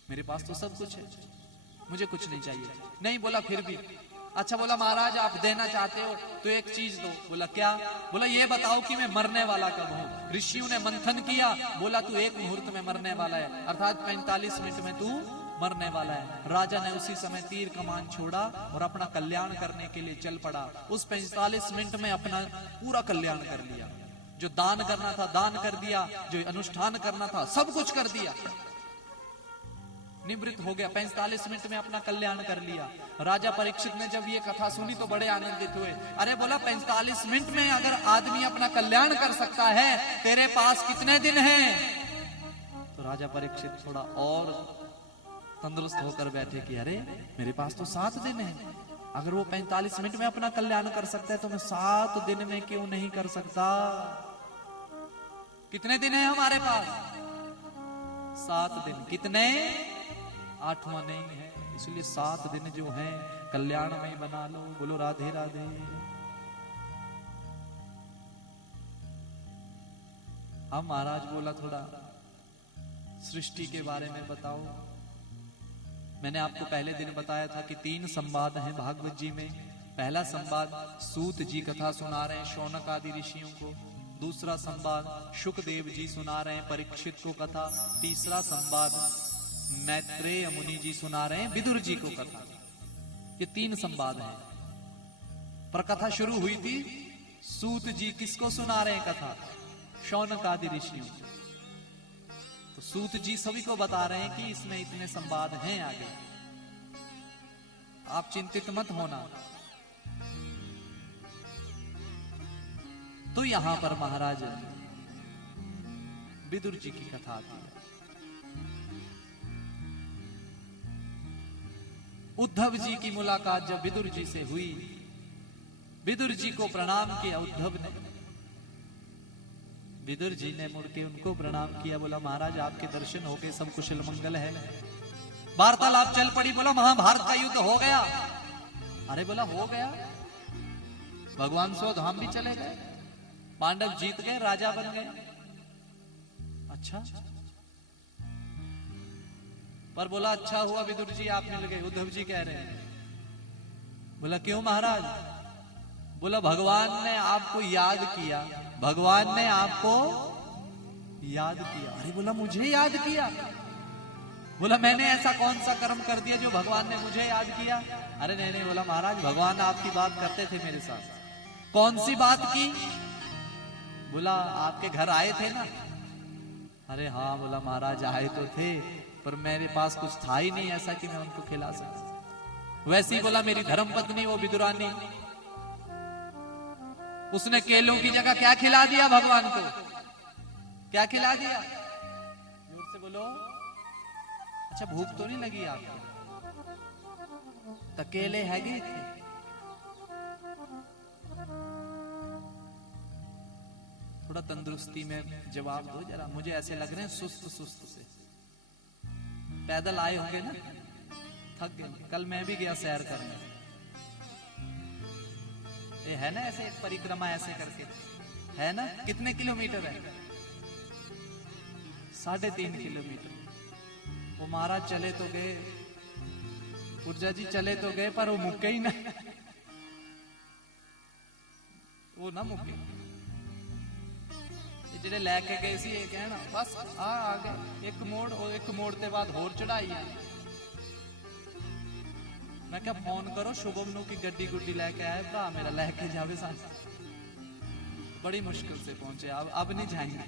मेरे पास तो सब कुछ है, मुझे कुछ नहीं चाहिए। नहीं, बोला फिर भी अच्छा, बोला महाराज आप देना चाहते हो तो एक चीज दो। बोला क्या? बोला ये बताओ कि मैं मरने वाला कब हूं। ऋषियों ने मंथन किया, बोला तू एक मुहूर्त में मरने वाला है, अर्थात 45 मिनट में तू मरने वाला है। राजा ने उसी समय तीर कमान छोड़ा और अपना कल्याण करने के लिए चल पड़ा। उस 45 मिनट में अपना पूरा कल्याण कर लिया। जो दान करना था दान कर दिया, जो अनुष्ठान करना था सब कुछ कर दिया, निवृत्त हो गया। 45 मिनट में अपना कल्याण कर लिया। राजा परीक्षित ने जब ये कथा सुनी तो बड़े आनंदित हुए। अरे बोला 45 मिनट में अगर आदमी अपना कल्याण कर सकता है, तेरे पास कितने दिन हैं? तो राजा परीक्षित थोड़ा और तंदुरुस्त होकर बैठे कि अरे मेरे पास तो 7 दिन है। अगर वो 45 मिनट में अपना कल्याण कर सकता है तो मैं 7 दिन में क्यों नहीं कर सकता? कितने दिन है हमारे पास? 7 दिन। कितने? 8वां नहीं है, इसलिए 7 दिन जो हैं कल्याण में बना लो। बोलो राधे राधे। हम महाराज बोला थोड़ा सृष्टि के बारे में बताओ। मैंने आपको पहले दिन बताया था कि 3 संवाद हैं भागवत जी में। पहला संवाद सूत जी कथा सुना रहे हैं शौनक आदि ऋषियों को। दूसरा संवाद शुकदेव जी सुना रहे हैं परीक्षित को कथा। तीसरा संवाद मैत्रेय मुनि जी सुना रहे हैं विदुर जी को कथा। ये 3 संवाद हैं। पर कथा शुरू हुई थी, सूत जी किसको सुना रहे हैं कथा? शौनक आदि ऋषियों। तो सूत जी सभी को बता रहे हैं कि इसमें इतने संवाद हैं आगे, आप चिंतित मत होना। तो यहां पर महाराज विदुर जी की कथा आती है। उद्धव जी की मुलाकात जब विदुर जी से हुई, विदुर जी को प्रणाम किया उद्धव ने। विदुर जी ने मुड़ के उनको प्रणाम किया, बोला महाराज आपके दर्शन हो गए, सब कुशल मंगल है। वार्तालाप चल पड़ी। बोला महाभारत का युद्ध हो गया। अरे बोला हो गया? भगवान स्वधाम भी चले गए, पांडव जीत गए, राजा बन गए। अच्छा, पर बोला अच्छा हुआ विदुर जी आप मिल गए। उद्धव जी कह रहे हैं। बोला क्यों महाराज? बोला भगवान ने आपको याद किया, भगवान ने आपको याद किया। अरे बोला मुझे याद किया? बोला मैंने ऐसा कौन सा कर्म कर दिया जो भगवान ने मुझे याद किया? अरे नहीं नहीं। बोला महाराज भगवान आपकी बात करते थे मेरे साथ। कौन सी बात की? बोला आपके घर आए थे ना। अरे हाँ। बोला महाराज आए तो थे, पर मेरे पास कुछ था ही नहीं ऐसा कि मैं उनको खिला सकता। वैसे ही बोला मेरी धर्म पत्नी वो विदुरानी, उसने केलों की जगह क्या खिला दिया भगवान को? क्या खिला दिया? जोर से बोलो। अच्छा भूख तो नहीं लगी आपको? तो केले हैगे थे। थोड़ा तंदुरुस्ती में जवाब दो जरा, मुझे ऐसे लग रहे हैं सुस्त सुस्त से। पैदल आए होंगे ना, थक गए। कल मैं भी गया सैर करने। ये है ना ऐसे एक परिक्रमा ऐसे करके, है ना? कितने किलोमीटर है? 3.5 किलोमीटर। वो महाराज चले तो गए, ऊर्जा जी चले तो गए, पर वो मुक्के ही ना, वो ना मुक्के। ਜਿਹੜੇ ਲੈ ਕੇ ਗਏ ਸੀ ਇਹ ਕਹਿਣਾ ਬਸ ਆ ਗਏ ਇੱਕ ਮੋੜ, ਉਹ ਇੱਕ ਮੋੜ ਤੇ ਬਾਅਦ ਹੋਰ ਚੜਾਈ ਹੈ। मैं क्या फोन करो शुभम नु की गड्डी गुड्डी लेके आए, भरा मेरा लेके जावे साथ। बड़ी मुश्किल से पहुंचे। अब नहीं जाएंगे,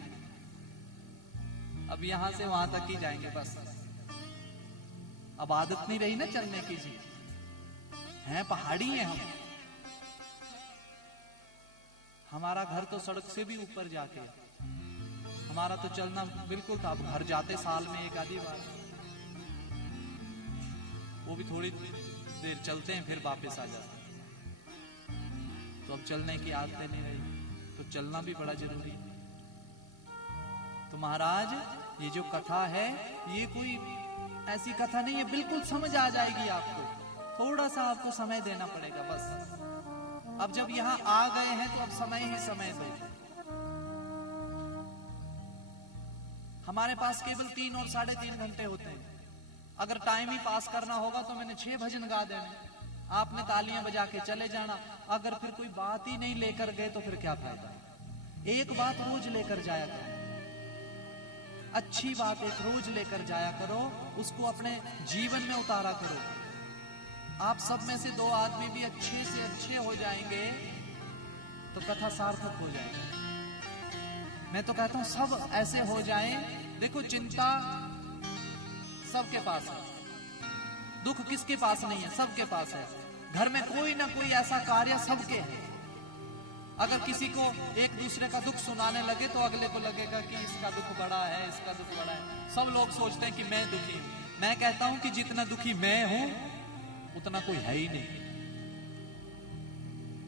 अब यहां से वहां तक ही जाएंगे बस। अब आदत नहीं रही ना चलने की जी, हैं पहाड़ी हैं हम। हमारा घर तो सड़क से भी ऊपर जाके, हमारा तो चलना बिल्कुल था। अब घर जाते साल में एक आधी बार, वो भी थोड़ी देर चलते हैं फिर वापस आ जाते हैं। तो अब चलने की आदतें नहीं रही, तो चलना भी बड़ा जरूरी है। तो महाराज ये जो कथा है ये कोई ऐसी कथा नहीं है, बिल्कुल समझ आ जाएगी आपको। थोड़ा सा आपको समय देना पड़ेगा बस। अब जब यहां आ गए हैं तो अब समय ही समय दो। हमारे पास केवल 3 और 3.5 घंटे होते हैं। अगर टाइम ही पास करना होगा तो मैंने 6 भजन गा देने, आपने तालियां बजा के चले जाना, अगर फिर कोई बात ही नहीं लेकर गए तो फिर क्या फायदा। एक बात रोज लेकर जाया करो, अच्छी बात एक रोज लेकर जाया करो, उसको अपने जीवन में उतारा करो। आप सब में से 2 आदमी भी अच्छे से अच्छे हो जाएंगे तो कथा सार्थक हो जाएगी। मैं तो कहता हूं सब ऐसे हो जाएं। देखो चिंता सबके पास है, दुख किसके पास नहीं है, सबके पास है। घर में कोई ना कोई ऐसा कार्य सबके है। अगर किसी को एक दूसरे का दुख सुनाने लगे तो अगले को लगेगा कि इसका दुख बड़ा है, इसका दुख बड़ा है। सब लोग सोचते हैं कि मैं दुखी हूं। मैं कहता हूं कि जितना दुखी मैं हूं उतना कोई है ही नहीं।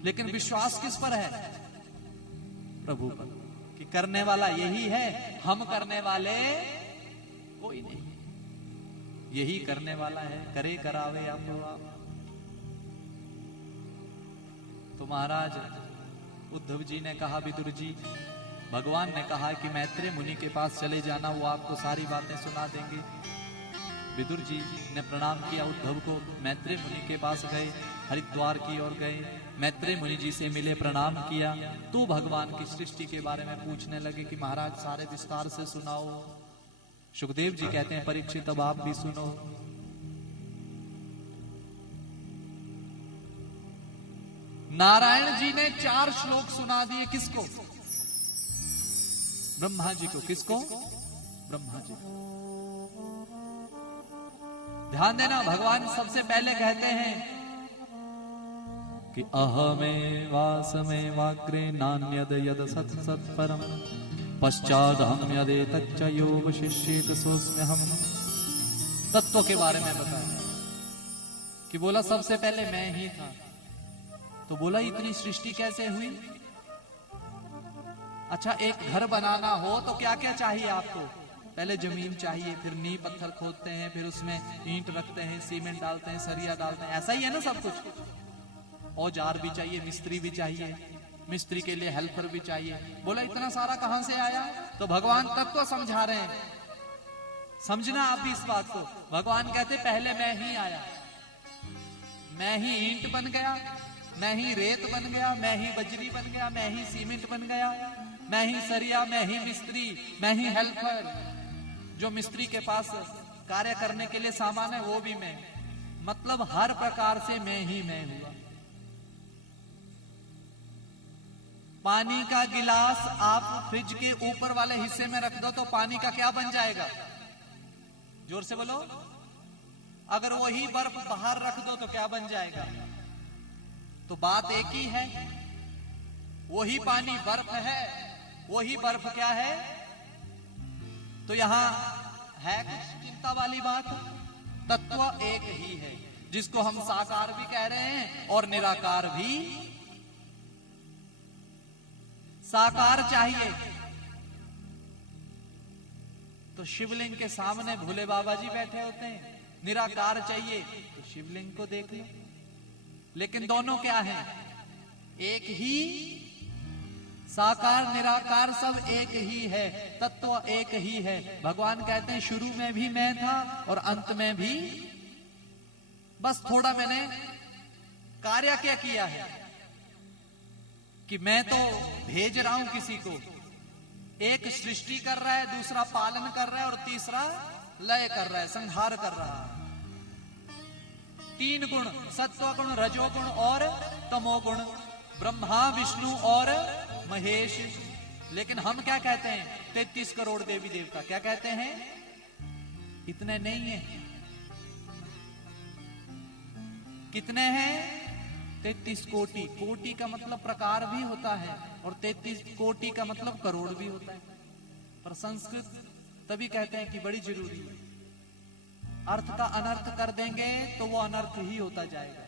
लेकिन विश्वास किस पर है? प्रभु पर, कि करने वाला यही है, हम करने वाले कोई नहीं, यही करने वाला है, करे करावे आप तो आप। तो महाराज उद्धव जी ने कहा, विदुर जी, भगवान ने कहा कि मैत्रेय मुनि के पास चले जाना, वो आपको सारी बातें सुना देंगे। विदुर जी ने प्रणाम किया उद्धव को, मैत्रेय मुनि के पास गए, हरिद्वार की ओर गए, मैत्रेय मुनि जी से मिले, प्रणाम किया। तो भगवान की सृष्टि के बारे में पूछने लगे कि महाराज सारे विस्तार से सुनाओ। सुखदेव जी कहते हैं, परीक्षित अब आप भी सुनो। नारायण जी ने 4 श्लोक सुना दिए। किसको? ब्रह्मा जी को। किसको? ब्रह्मा जी को। ध्यान देना, भगवान सबसे पहले कहते हैं कि अहमेवासमे वाग्रे नान्यद यद सत् सत् परम पश्चादहम यदे तच्च योग शिष्येत सोऽस्म्यहम्। तत्व के बारे में बताया कि बोला सबसे पहले मैं ही था। तो बोला इतनी सृष्टि कैसे हुई? अच्छा, एक घर बनाना हो तो क्या क्या चाहिए आपको? पहले जमीन चाहिए, फिर नींव पत्थर खोदते हैं, फिर उसमें ईंट रखते हैं, सीमेंट डालते हैं, सरिया डालते हैं। ऐसा ही है ना सब कुछ। औजार भी चाहिए, मिस्त्री भी चाहिए, मिस्त्री के लिए हेल्पर भी चाहिए। बोला इतना सारा कहां से आया? तो भगवान तत्व समझा रहे हैं। समझना आप भी इस बात को। भगवान कहते पहले मैं ही आया, मैं ही ईंट बन गया, मैं ही रेत बन गया, मैं ही बजरी बन गया, मैं ही सीमेंट बन गया, मैं ही सरिया, मैं ही मिस्त्री, मैं ही हेल्पर। जो मिस्त्री के पास कार्य करने के लिए सामान है वो भी मैं। मतलब हर प्रकार से मैं ही मैं हुआ। पानी का गिलास आप फ्रिज के ऊपर वाले हिस्से में रख दो तो पानी का क्या बन जाएगा? जोर से बोलो। अगर वही बर्फ बाहर रख दो तो क्या बन जाएगा? तो बात एक ही है, वही पानी बर्फ है, वही बर्फ क्या है? तो यहां है कुछ चिंता वाली बात? तत्व एक ही है, जिसको हम साकार भी कह रहे हैं और निराकार भी। साकार चाहिए तो शिवलिंग के सामने भोले बाबा जी बैठे होते हैं। निराकार चाहिए तो शिवलिंग को देख लो। लेकिन दोनों क्या है? एक ही। साकार निराकार सब एक ही है, तत्व एक ही है। भगवान कहते हैं शुरू में भी मैं था और अंत में भी। बस थोड़ा मैंने कार्य क्या किया है कि मैं तो भेज रहा हूं किसी को। एक सृष्टि कर रहा है, दूसरा पालन कर रहा है और तीसरा लय कर रहा है, संहार कर रहा है। 3 गुण, सत्वगुण, रजोगुण और तमोगुण, ब्रह्मा विष्णु और महेश। लेकिन हम क्या कहते हैं? 33 करोड़ देवी देवता। क्या कहते हैं? इतने नहीं है। कितने हैं? 33 कोटि। कोटि का मतलब प्रकार भी होता है और 33 कोटि का मतलब करोड़ भी होता है। पर संस्कृत तभी कहते हैं कि बड़ी जरूरी है। अर्थ का अनर्थ कर देंगे तो वो अनर्थ ही होता जाएगा।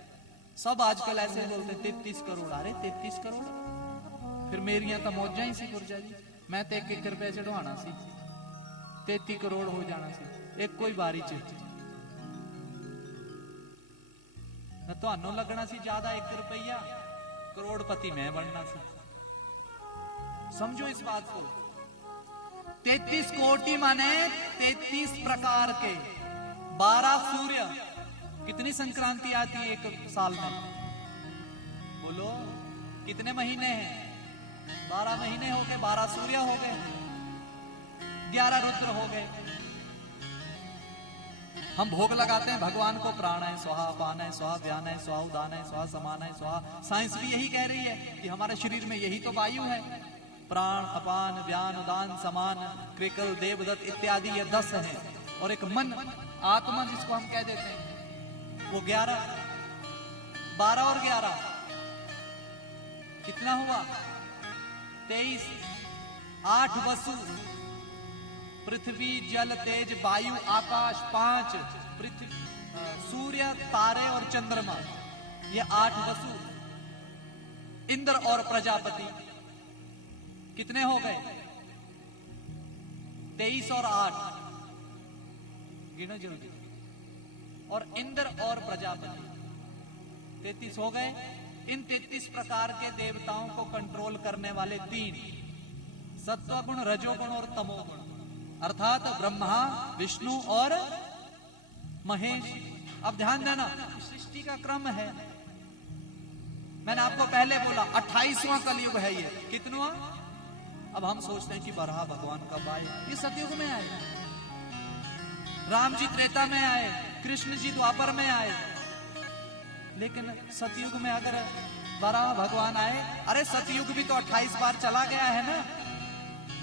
सब आजकल ऐसे बोलते 33 करोड़। अरे 33 करोड़ फिर मेरिया तो मौजा ही सी गुरजा जी। मैं तो 1-1 रुपए चढ़वाना सी, 33 करोड़ हो जाना सी एक कोई बारी च। ਤੁਹਾਨੂੰ लगना सी ज्यादा 1 रुपया, करोड़पति मैं बनना सी। समझो इस बात को। 33 कोटि माने 33 प्रकार के, 12 सूर्य, कितनी संक्रांति आती है एक साल में? बोलो, कितने महीने हैं? 12 महीने हो गए, 12 सूर्य हो गए, 11 रुद्र हो गए। हम भोग लगाते हैं भगवान को, प्राण है स्वाहा, अपान है स्वाहा, व्यान है स्वाहा, उदान है स्वाहा, समान है स्वाहा। साइंस भी यही कह रही है कि हमारे शरीर में यही तो वायु है। प्राण, अपान, व्यान, उदान, समान, क्रिकल, देवदत्त इत्यादि ये 10 है, और एक मन, आत्मा जिसको हम कह देते हैं, वो 11। 12 और 11 कितना हुआ? 23। 8 वसु, पृथ्वी, जल, तेज, वायु, आकाश 5, पृथ्वी, सूर्य, तारे और चंद्रमा, ये 8 वसु। इंद्र और प्रजापति कितने हो गए? 23 और 8, गिनो जल्दी। और इंद्र और प्रजापति 33 हो गए। इन 33 प्रकार के देवताओं को कंट्रोल करने वाले 3, सत्वगुण, रजोगुण और तमोगुण, अर्थात ब्रह्मा, विष्णु और महेश। अब ध्यान देना, सृष्टि का क्रम है। मैंने आपको पहले बोला 28वां कलयुग है ये। कितनवां? अब हम सोचते हैं कि बराह भगवान कब आए? ये सतयुग में आए। राम जी त्रेता में आए, कृष्ण जी द्वापर में आए। लेकिन सतयुग में अगर बराह भगवान आए, अरे सतयुग भी तो 28 बार चला गया है ना।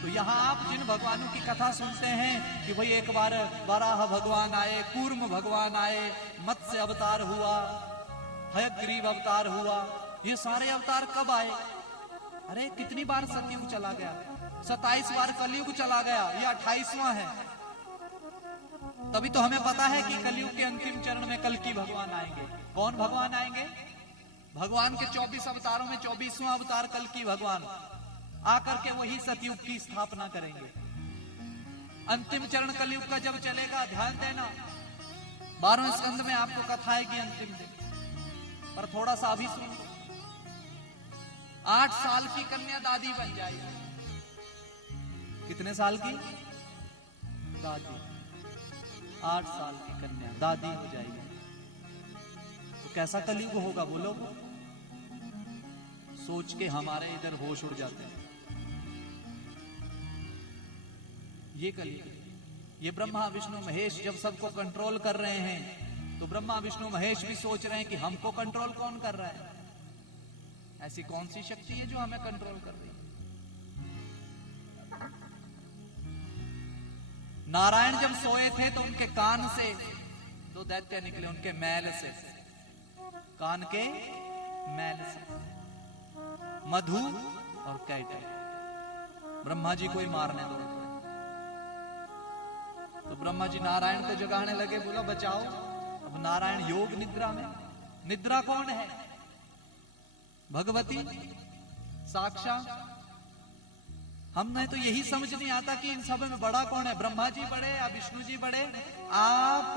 तो यहां आप जिन भगवानों की कथा सुनते हैं कि भाई एक बार वराह भगवान आए, कूर्म भगवान आए, मत्स्य अवतार हुआ, हयग्रीव अवतार हुआ, ये सारे अवतार कब आए? अरे कितनी बार सतयुग चला गया? 27 बार कलयुग चला गया, ये 28वां है। तभी तो हमें पता है कि कलयुग के अंतिम चरण में कल्कि भगवान आएंगे। कौन भगवान आएंगे? भगवान के 24 अवतारों में 24वां अवतार कल्कि भगवान आकर के वही सतयुग की स्थापना करेंगे। अंतिम चरण कलयुग का जब चलेगा, ध्यान देना, 12वें स्कंद में आपको कथा आएगी अंतिम दिन। पर थोड़ा सा अभी सुन लो। 8 साल की कन्या दादी बन जाएगी। कितने साल की? दादी। 8 साल की कन्या दादी हो जाएगी। तो कैसा कलयुग होगा बोलो? सोच के हमारे इधर होश उड़ जाते हैं। ये कलयुग, ये ब्रह्मा विष्णु महेश जब सबको कंट्रोल कर रहे हैं, तो ब्रह्मा विष्णु महेश भी सोच रहे हैं कि हमको कंट्रोल कौन कर रहा है? ऐसी कौन सी शक्ति है जो हमें कंट्रोल कर रही है? नारायण जब सोए थे तो उनके कान से 2 दैत्य निकले, उनके मैल से, कान के मैल से, मधु और कैटभ। ब्रह्मा जी को ही मारने दो। तो ब्रह्मा जी नारायण को जगाने लगे, बोला बचाओ। अब नारायण योग निद्रा में। निद्रा कौन है? भगवती साक्षात। हमने तो यही समझ नहीं आता कि इन सब में बड़ा कौन है, ब्रह्मा जी बड़े या विष्णु जी बड़े? आप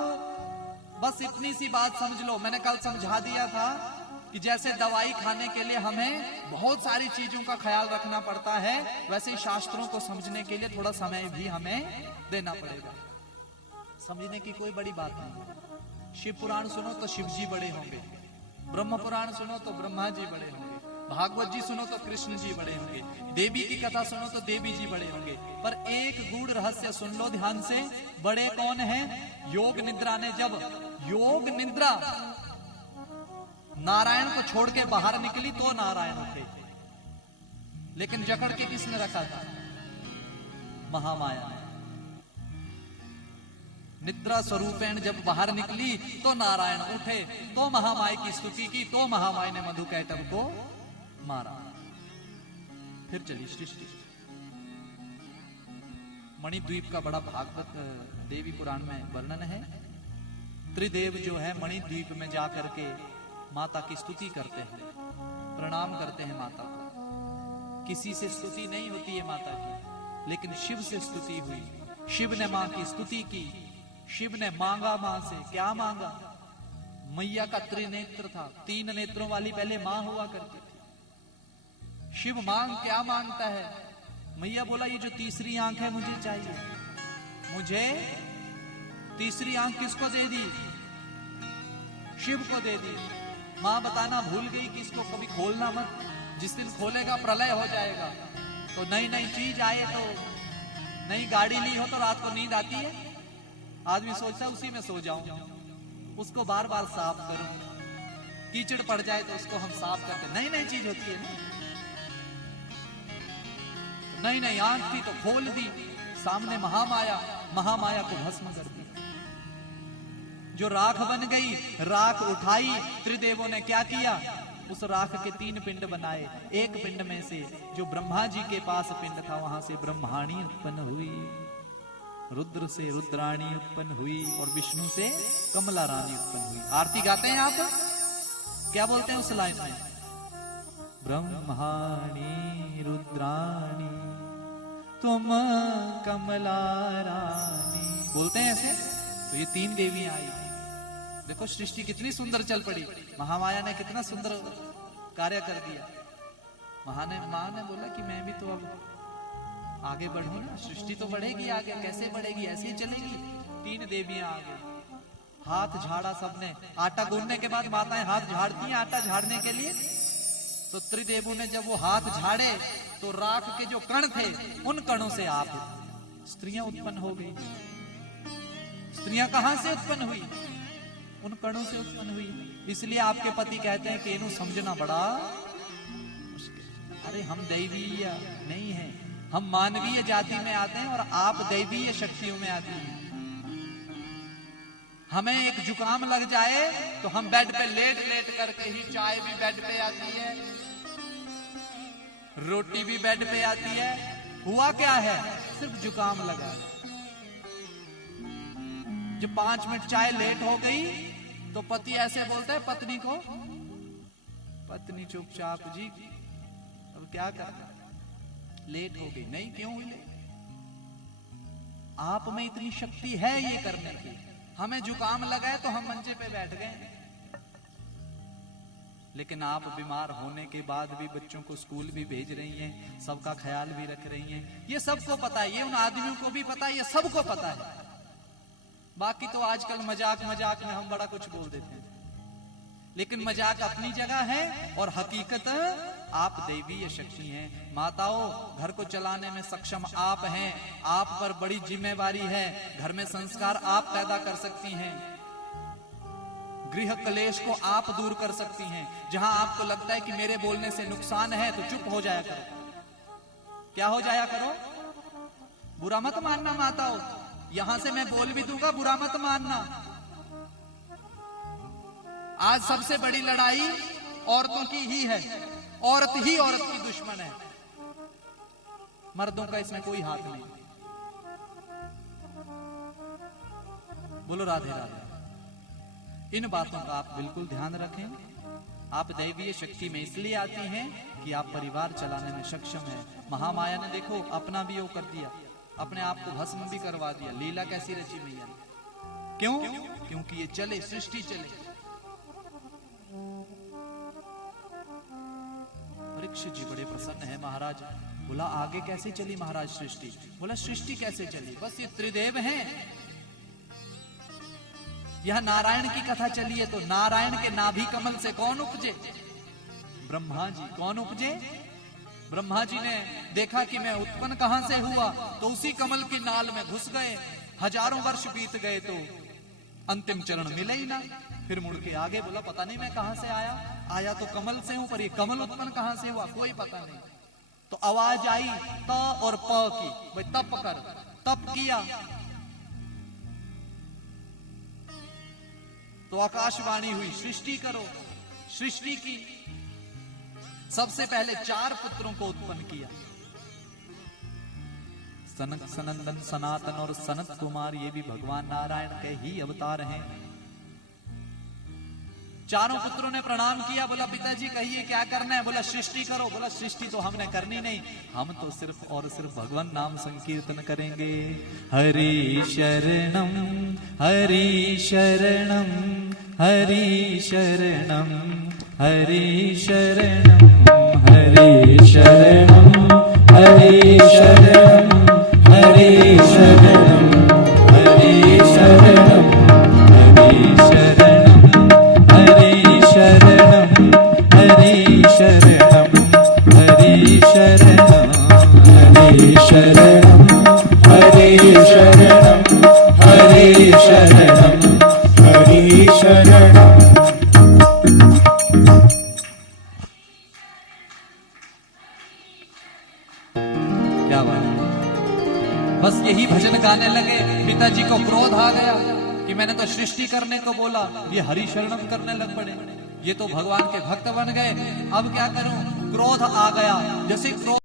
बस इतनी सी बात समझ लो। मैंने कल समझा दिया था कि जैसे दवाई खाने के लिए हमें बहुत सारी चीजों का ख्याल रखना पड़ता है, वैसे ही शास्त्रों को समझने के लिए थोड़ा समय भी हमें देना पड़ेगा। समझने की कोई बड़ी बात नहीं। शिव पुराण सुनो तो शिव जी बड़े होंगे, ब्रह्म पुराण सुनो तो ब्रह्मा जी बड़े होंगे, भागवत जी सुनो तो कृष्ण जी बड़े होंगे, देवी की कथा सुनो तो देवी जी बड़े होंगे। पर एक गूढ़ रहस्य सुन लो ध्यान से, बड़े कौन है? योग निद्रा ने जब योग निद्रा नारायण को छोड़ के बाहर निकली तो नारायण उठे, लेकिन जकड़ के किसने रखा था? महामाया ने। निद्रा स्वरूपेण जब बाहर निकली तो नारायण उठे, तो महामाया की स्तुति की, तो महामाया ने मधु कैटभ को मारा। फिर चली सृष्टि। मणिद्वीप का बड़ा भागवत देवी पुराण में वर्णन है। त्रिदेव जो है मणिद्वीप में जाकर के माता की स्तुति करते हैं, प्रणाम करते हैं माता को। किसी से स्तुति नहीं होती है माता की, लेकिन शिव से स्तुति हुई। शिव ने मां की स्तुति की। शिव ने मांगा मां से, क्या मांगा? मैया का त्रिनेत्र था, 3 नेत्रों वाली पहले मां हुआ करती थी। शिव मांग क्या मांगता है? मैया बोला ये जो तीसरी आंख है मुझे चाहिए। मुझे तीसरी आंख किसको दे दी? शिव को दे दी। माँ बताना भूल गई कि इसको कभी खोलना मत, जिस दिन खोलेगा प्रलय हो जाएगा। तो नई नई चीज आए, तो नई गाड़ी ली हो तो रात को नींद आती है, आदमी सोचता है उसी में सो जाऊं, उसको बार बार साफ करूं, कीचड़ पड़ जाए तो उसको हम साफ करते। नई नई चीज होती है ना, नई नई आंख थी तो खोल दी, सामने महामाया, महामाया को भस्म कर दी। जो राख बन गई, राख उठाई, त्रिदेवों ने क्या किया, उस राख के 3 पिंड बनाए। एक पिंड में से जो ब्रह्मा जी के पास पिंड था, वहां से ब्रह्माणी उत्पन्न हुई, रुद्र से रुद्राणी उत्पन्न हुई, और विष्णु से कमला रानी उत्पन्न हुई। आरती गाते हैं आप, क्या बोलते हैं उस लाइन में? ब्रह्माणी रुद्राणी तुम कमला रानी, बोलते हैं ऐसे। तो ये 3 देवियां आई। देखो सृष्टि कितनी सुंदर चल पड़ी, महामाया ने कितना सुंदर कार्य कर दिया। माँ ने बोला कि मैं भी तो अब आगे बढ़ूं ना, सृष्टि तो बढ़ेगी आगे, कैसे बढ़ेगी, ऐसे ही चलेगी। 3 देवियां आ गई, हाथ झाड़ा सबने। आटा गूंदने के बाद माताएं हाथ झाड़ती हैं आटा झाड़ने के लिए, तो त्रिदेवों ने जब वो हाथ झाड़े तो राख के जो कण थे, उन कणों से आप स्त्रियां उत्पन्न हो गई। स्त्रियां कहां से उत्पन्न हुई? उन कणों से उत्पन्न हुई। इसलिए आपके पति कहते हैं कि इन्हें समझना बड़ा मुश्किल। अरे हम दैवीय नहीं है, हम मानवीय जाति में आते हैं और आप दैवीय शक्तियों में आती हैं। हमें एक जुकाम लग जाए तो हम बेड पे लेट लेट करके ही, चाय भी बेड पे आती है, रोटी भी बेड पे आती है। हुआ क्या है? सिर्फ जुकाम लगा। जब 5 मिनट चाय लेट हो गई तो पति ऐसे बोलता है पत्नी को, पत्नी चुपचाप, जी अब क्या करना, लेट हो गई। नहीं, क्यों हुई? आप में इतनी शक्ति है ये करने की। हमें जुकाम लगा है तो हम मंचे पे बैठ गए, लेकिन आप बीमार होने के बाद भी बच्चों को स्कूल भी भेज रही हैं, सबका ख्याल भी रख रही हैं। ये सबको पता है, ये उन आदमियों को भी पता है, ये सबको पता है। बाकी तो आजकल मजाक मजाक में हम बड़ा कुछ बोल देते हैं, लेकिन मजाक अपनी जगह है और हकीकत आप दैवीय शक्ति हैं। माताओं, घर को चलाने में सक्षम आप हैं, आप पर बड़ी जिम्मेवारी है। घर में संस्कार आप पैदा कर सकती हैं, गृह क्लेश को आप दूर कर सकती हैं। जहां आपको लगता है कि मेरे बोलने से नुकसान है तो चुप हो जाया करो। क्या हो जाया करो? बुरा मत मानना माताओं, यहां से मैं बोल भी दूंगा, बुरा मत मानना। आज सबसे बड़ी लड़ाई औरतों की ही है, औरत ही औरत की दुश्मन है, मर्दों का इसमें कोई हाथ नहीं। बोलो राधे राधे। इन बातों का आप बिल्कुल ध्यान रखें। आप दैवीय शक्ति में इसलिए आती हैं कि आप परिवार चलाने में सक्षम हैं। महामाया ने देखो अपना भी वो कर दिया, अपने आप को भस्म भी करवा दिया। लीला कैसी रची मैया ने? क्यों? क्योंकि ये चले, सृष्टि चले। परीक्षित जी बड़े प्रसन्न है महाराज। बोला आगे कैसे चली महाराज सृष्टि? बोला सृष्टि कैसे चली? बस ये त्रिदेव हैं। यह नारायण की कथा चली है तो नारायण के नाभि कमल से कौन उपजे? ब्रह्मा जी। कौन उपजे? ब्रह्मा जी ने देखा कि मैं उत्पन्न कहां से हुआ, तो उसी कमल की नाल में घुस गए। हजारों वर्ष बीत गए तो अंतिम चरण मिले ही ना। फिर मुड़ के आगे बोला पता नहीं मैं कहां से आया तो कमल से हूं, पर ये कमल उत्पन्न कहां से हुआ कोई पता नहीं। तो आवाज आई त और प की, भाई तप कर। तप किया तो आकाशवाणी हुई सृष्टि करो। सृष्टि की। सबसे पहले 4 पुत्रों को उत्पन्न किया। सनक, सनंदन, सनातन और सनत कुमार, ये भी भगवान नारायण के ही अवतार हैं। चारों पुत्रों ने प्रणाम किया। बोला पिताजी कहिए क्या करना है? बोला सृष्टि करो। बोला सृष्टि तो हमने करनी नहीं, हम तो सिर्फ और सिर्फ भगवान नाम संकीर्तन करेंगे। हरि शरणम हरि शरणम हरि शरणम हरि शरणम हरि शरणम हरि शरणम हरि शरणम हरि शरणम हरि शरणम क्या बात है। बस यही भजन गाने लगे, पिताजी को क्रोध आ गया कि मैंने तो सृष्टि करने को बोला, ये हरि शरणम करने लग पड़े, ये तो भगवान के भक्त बन गए, अब क्या करूं। क्रोध आ गया, जैसे क्रोध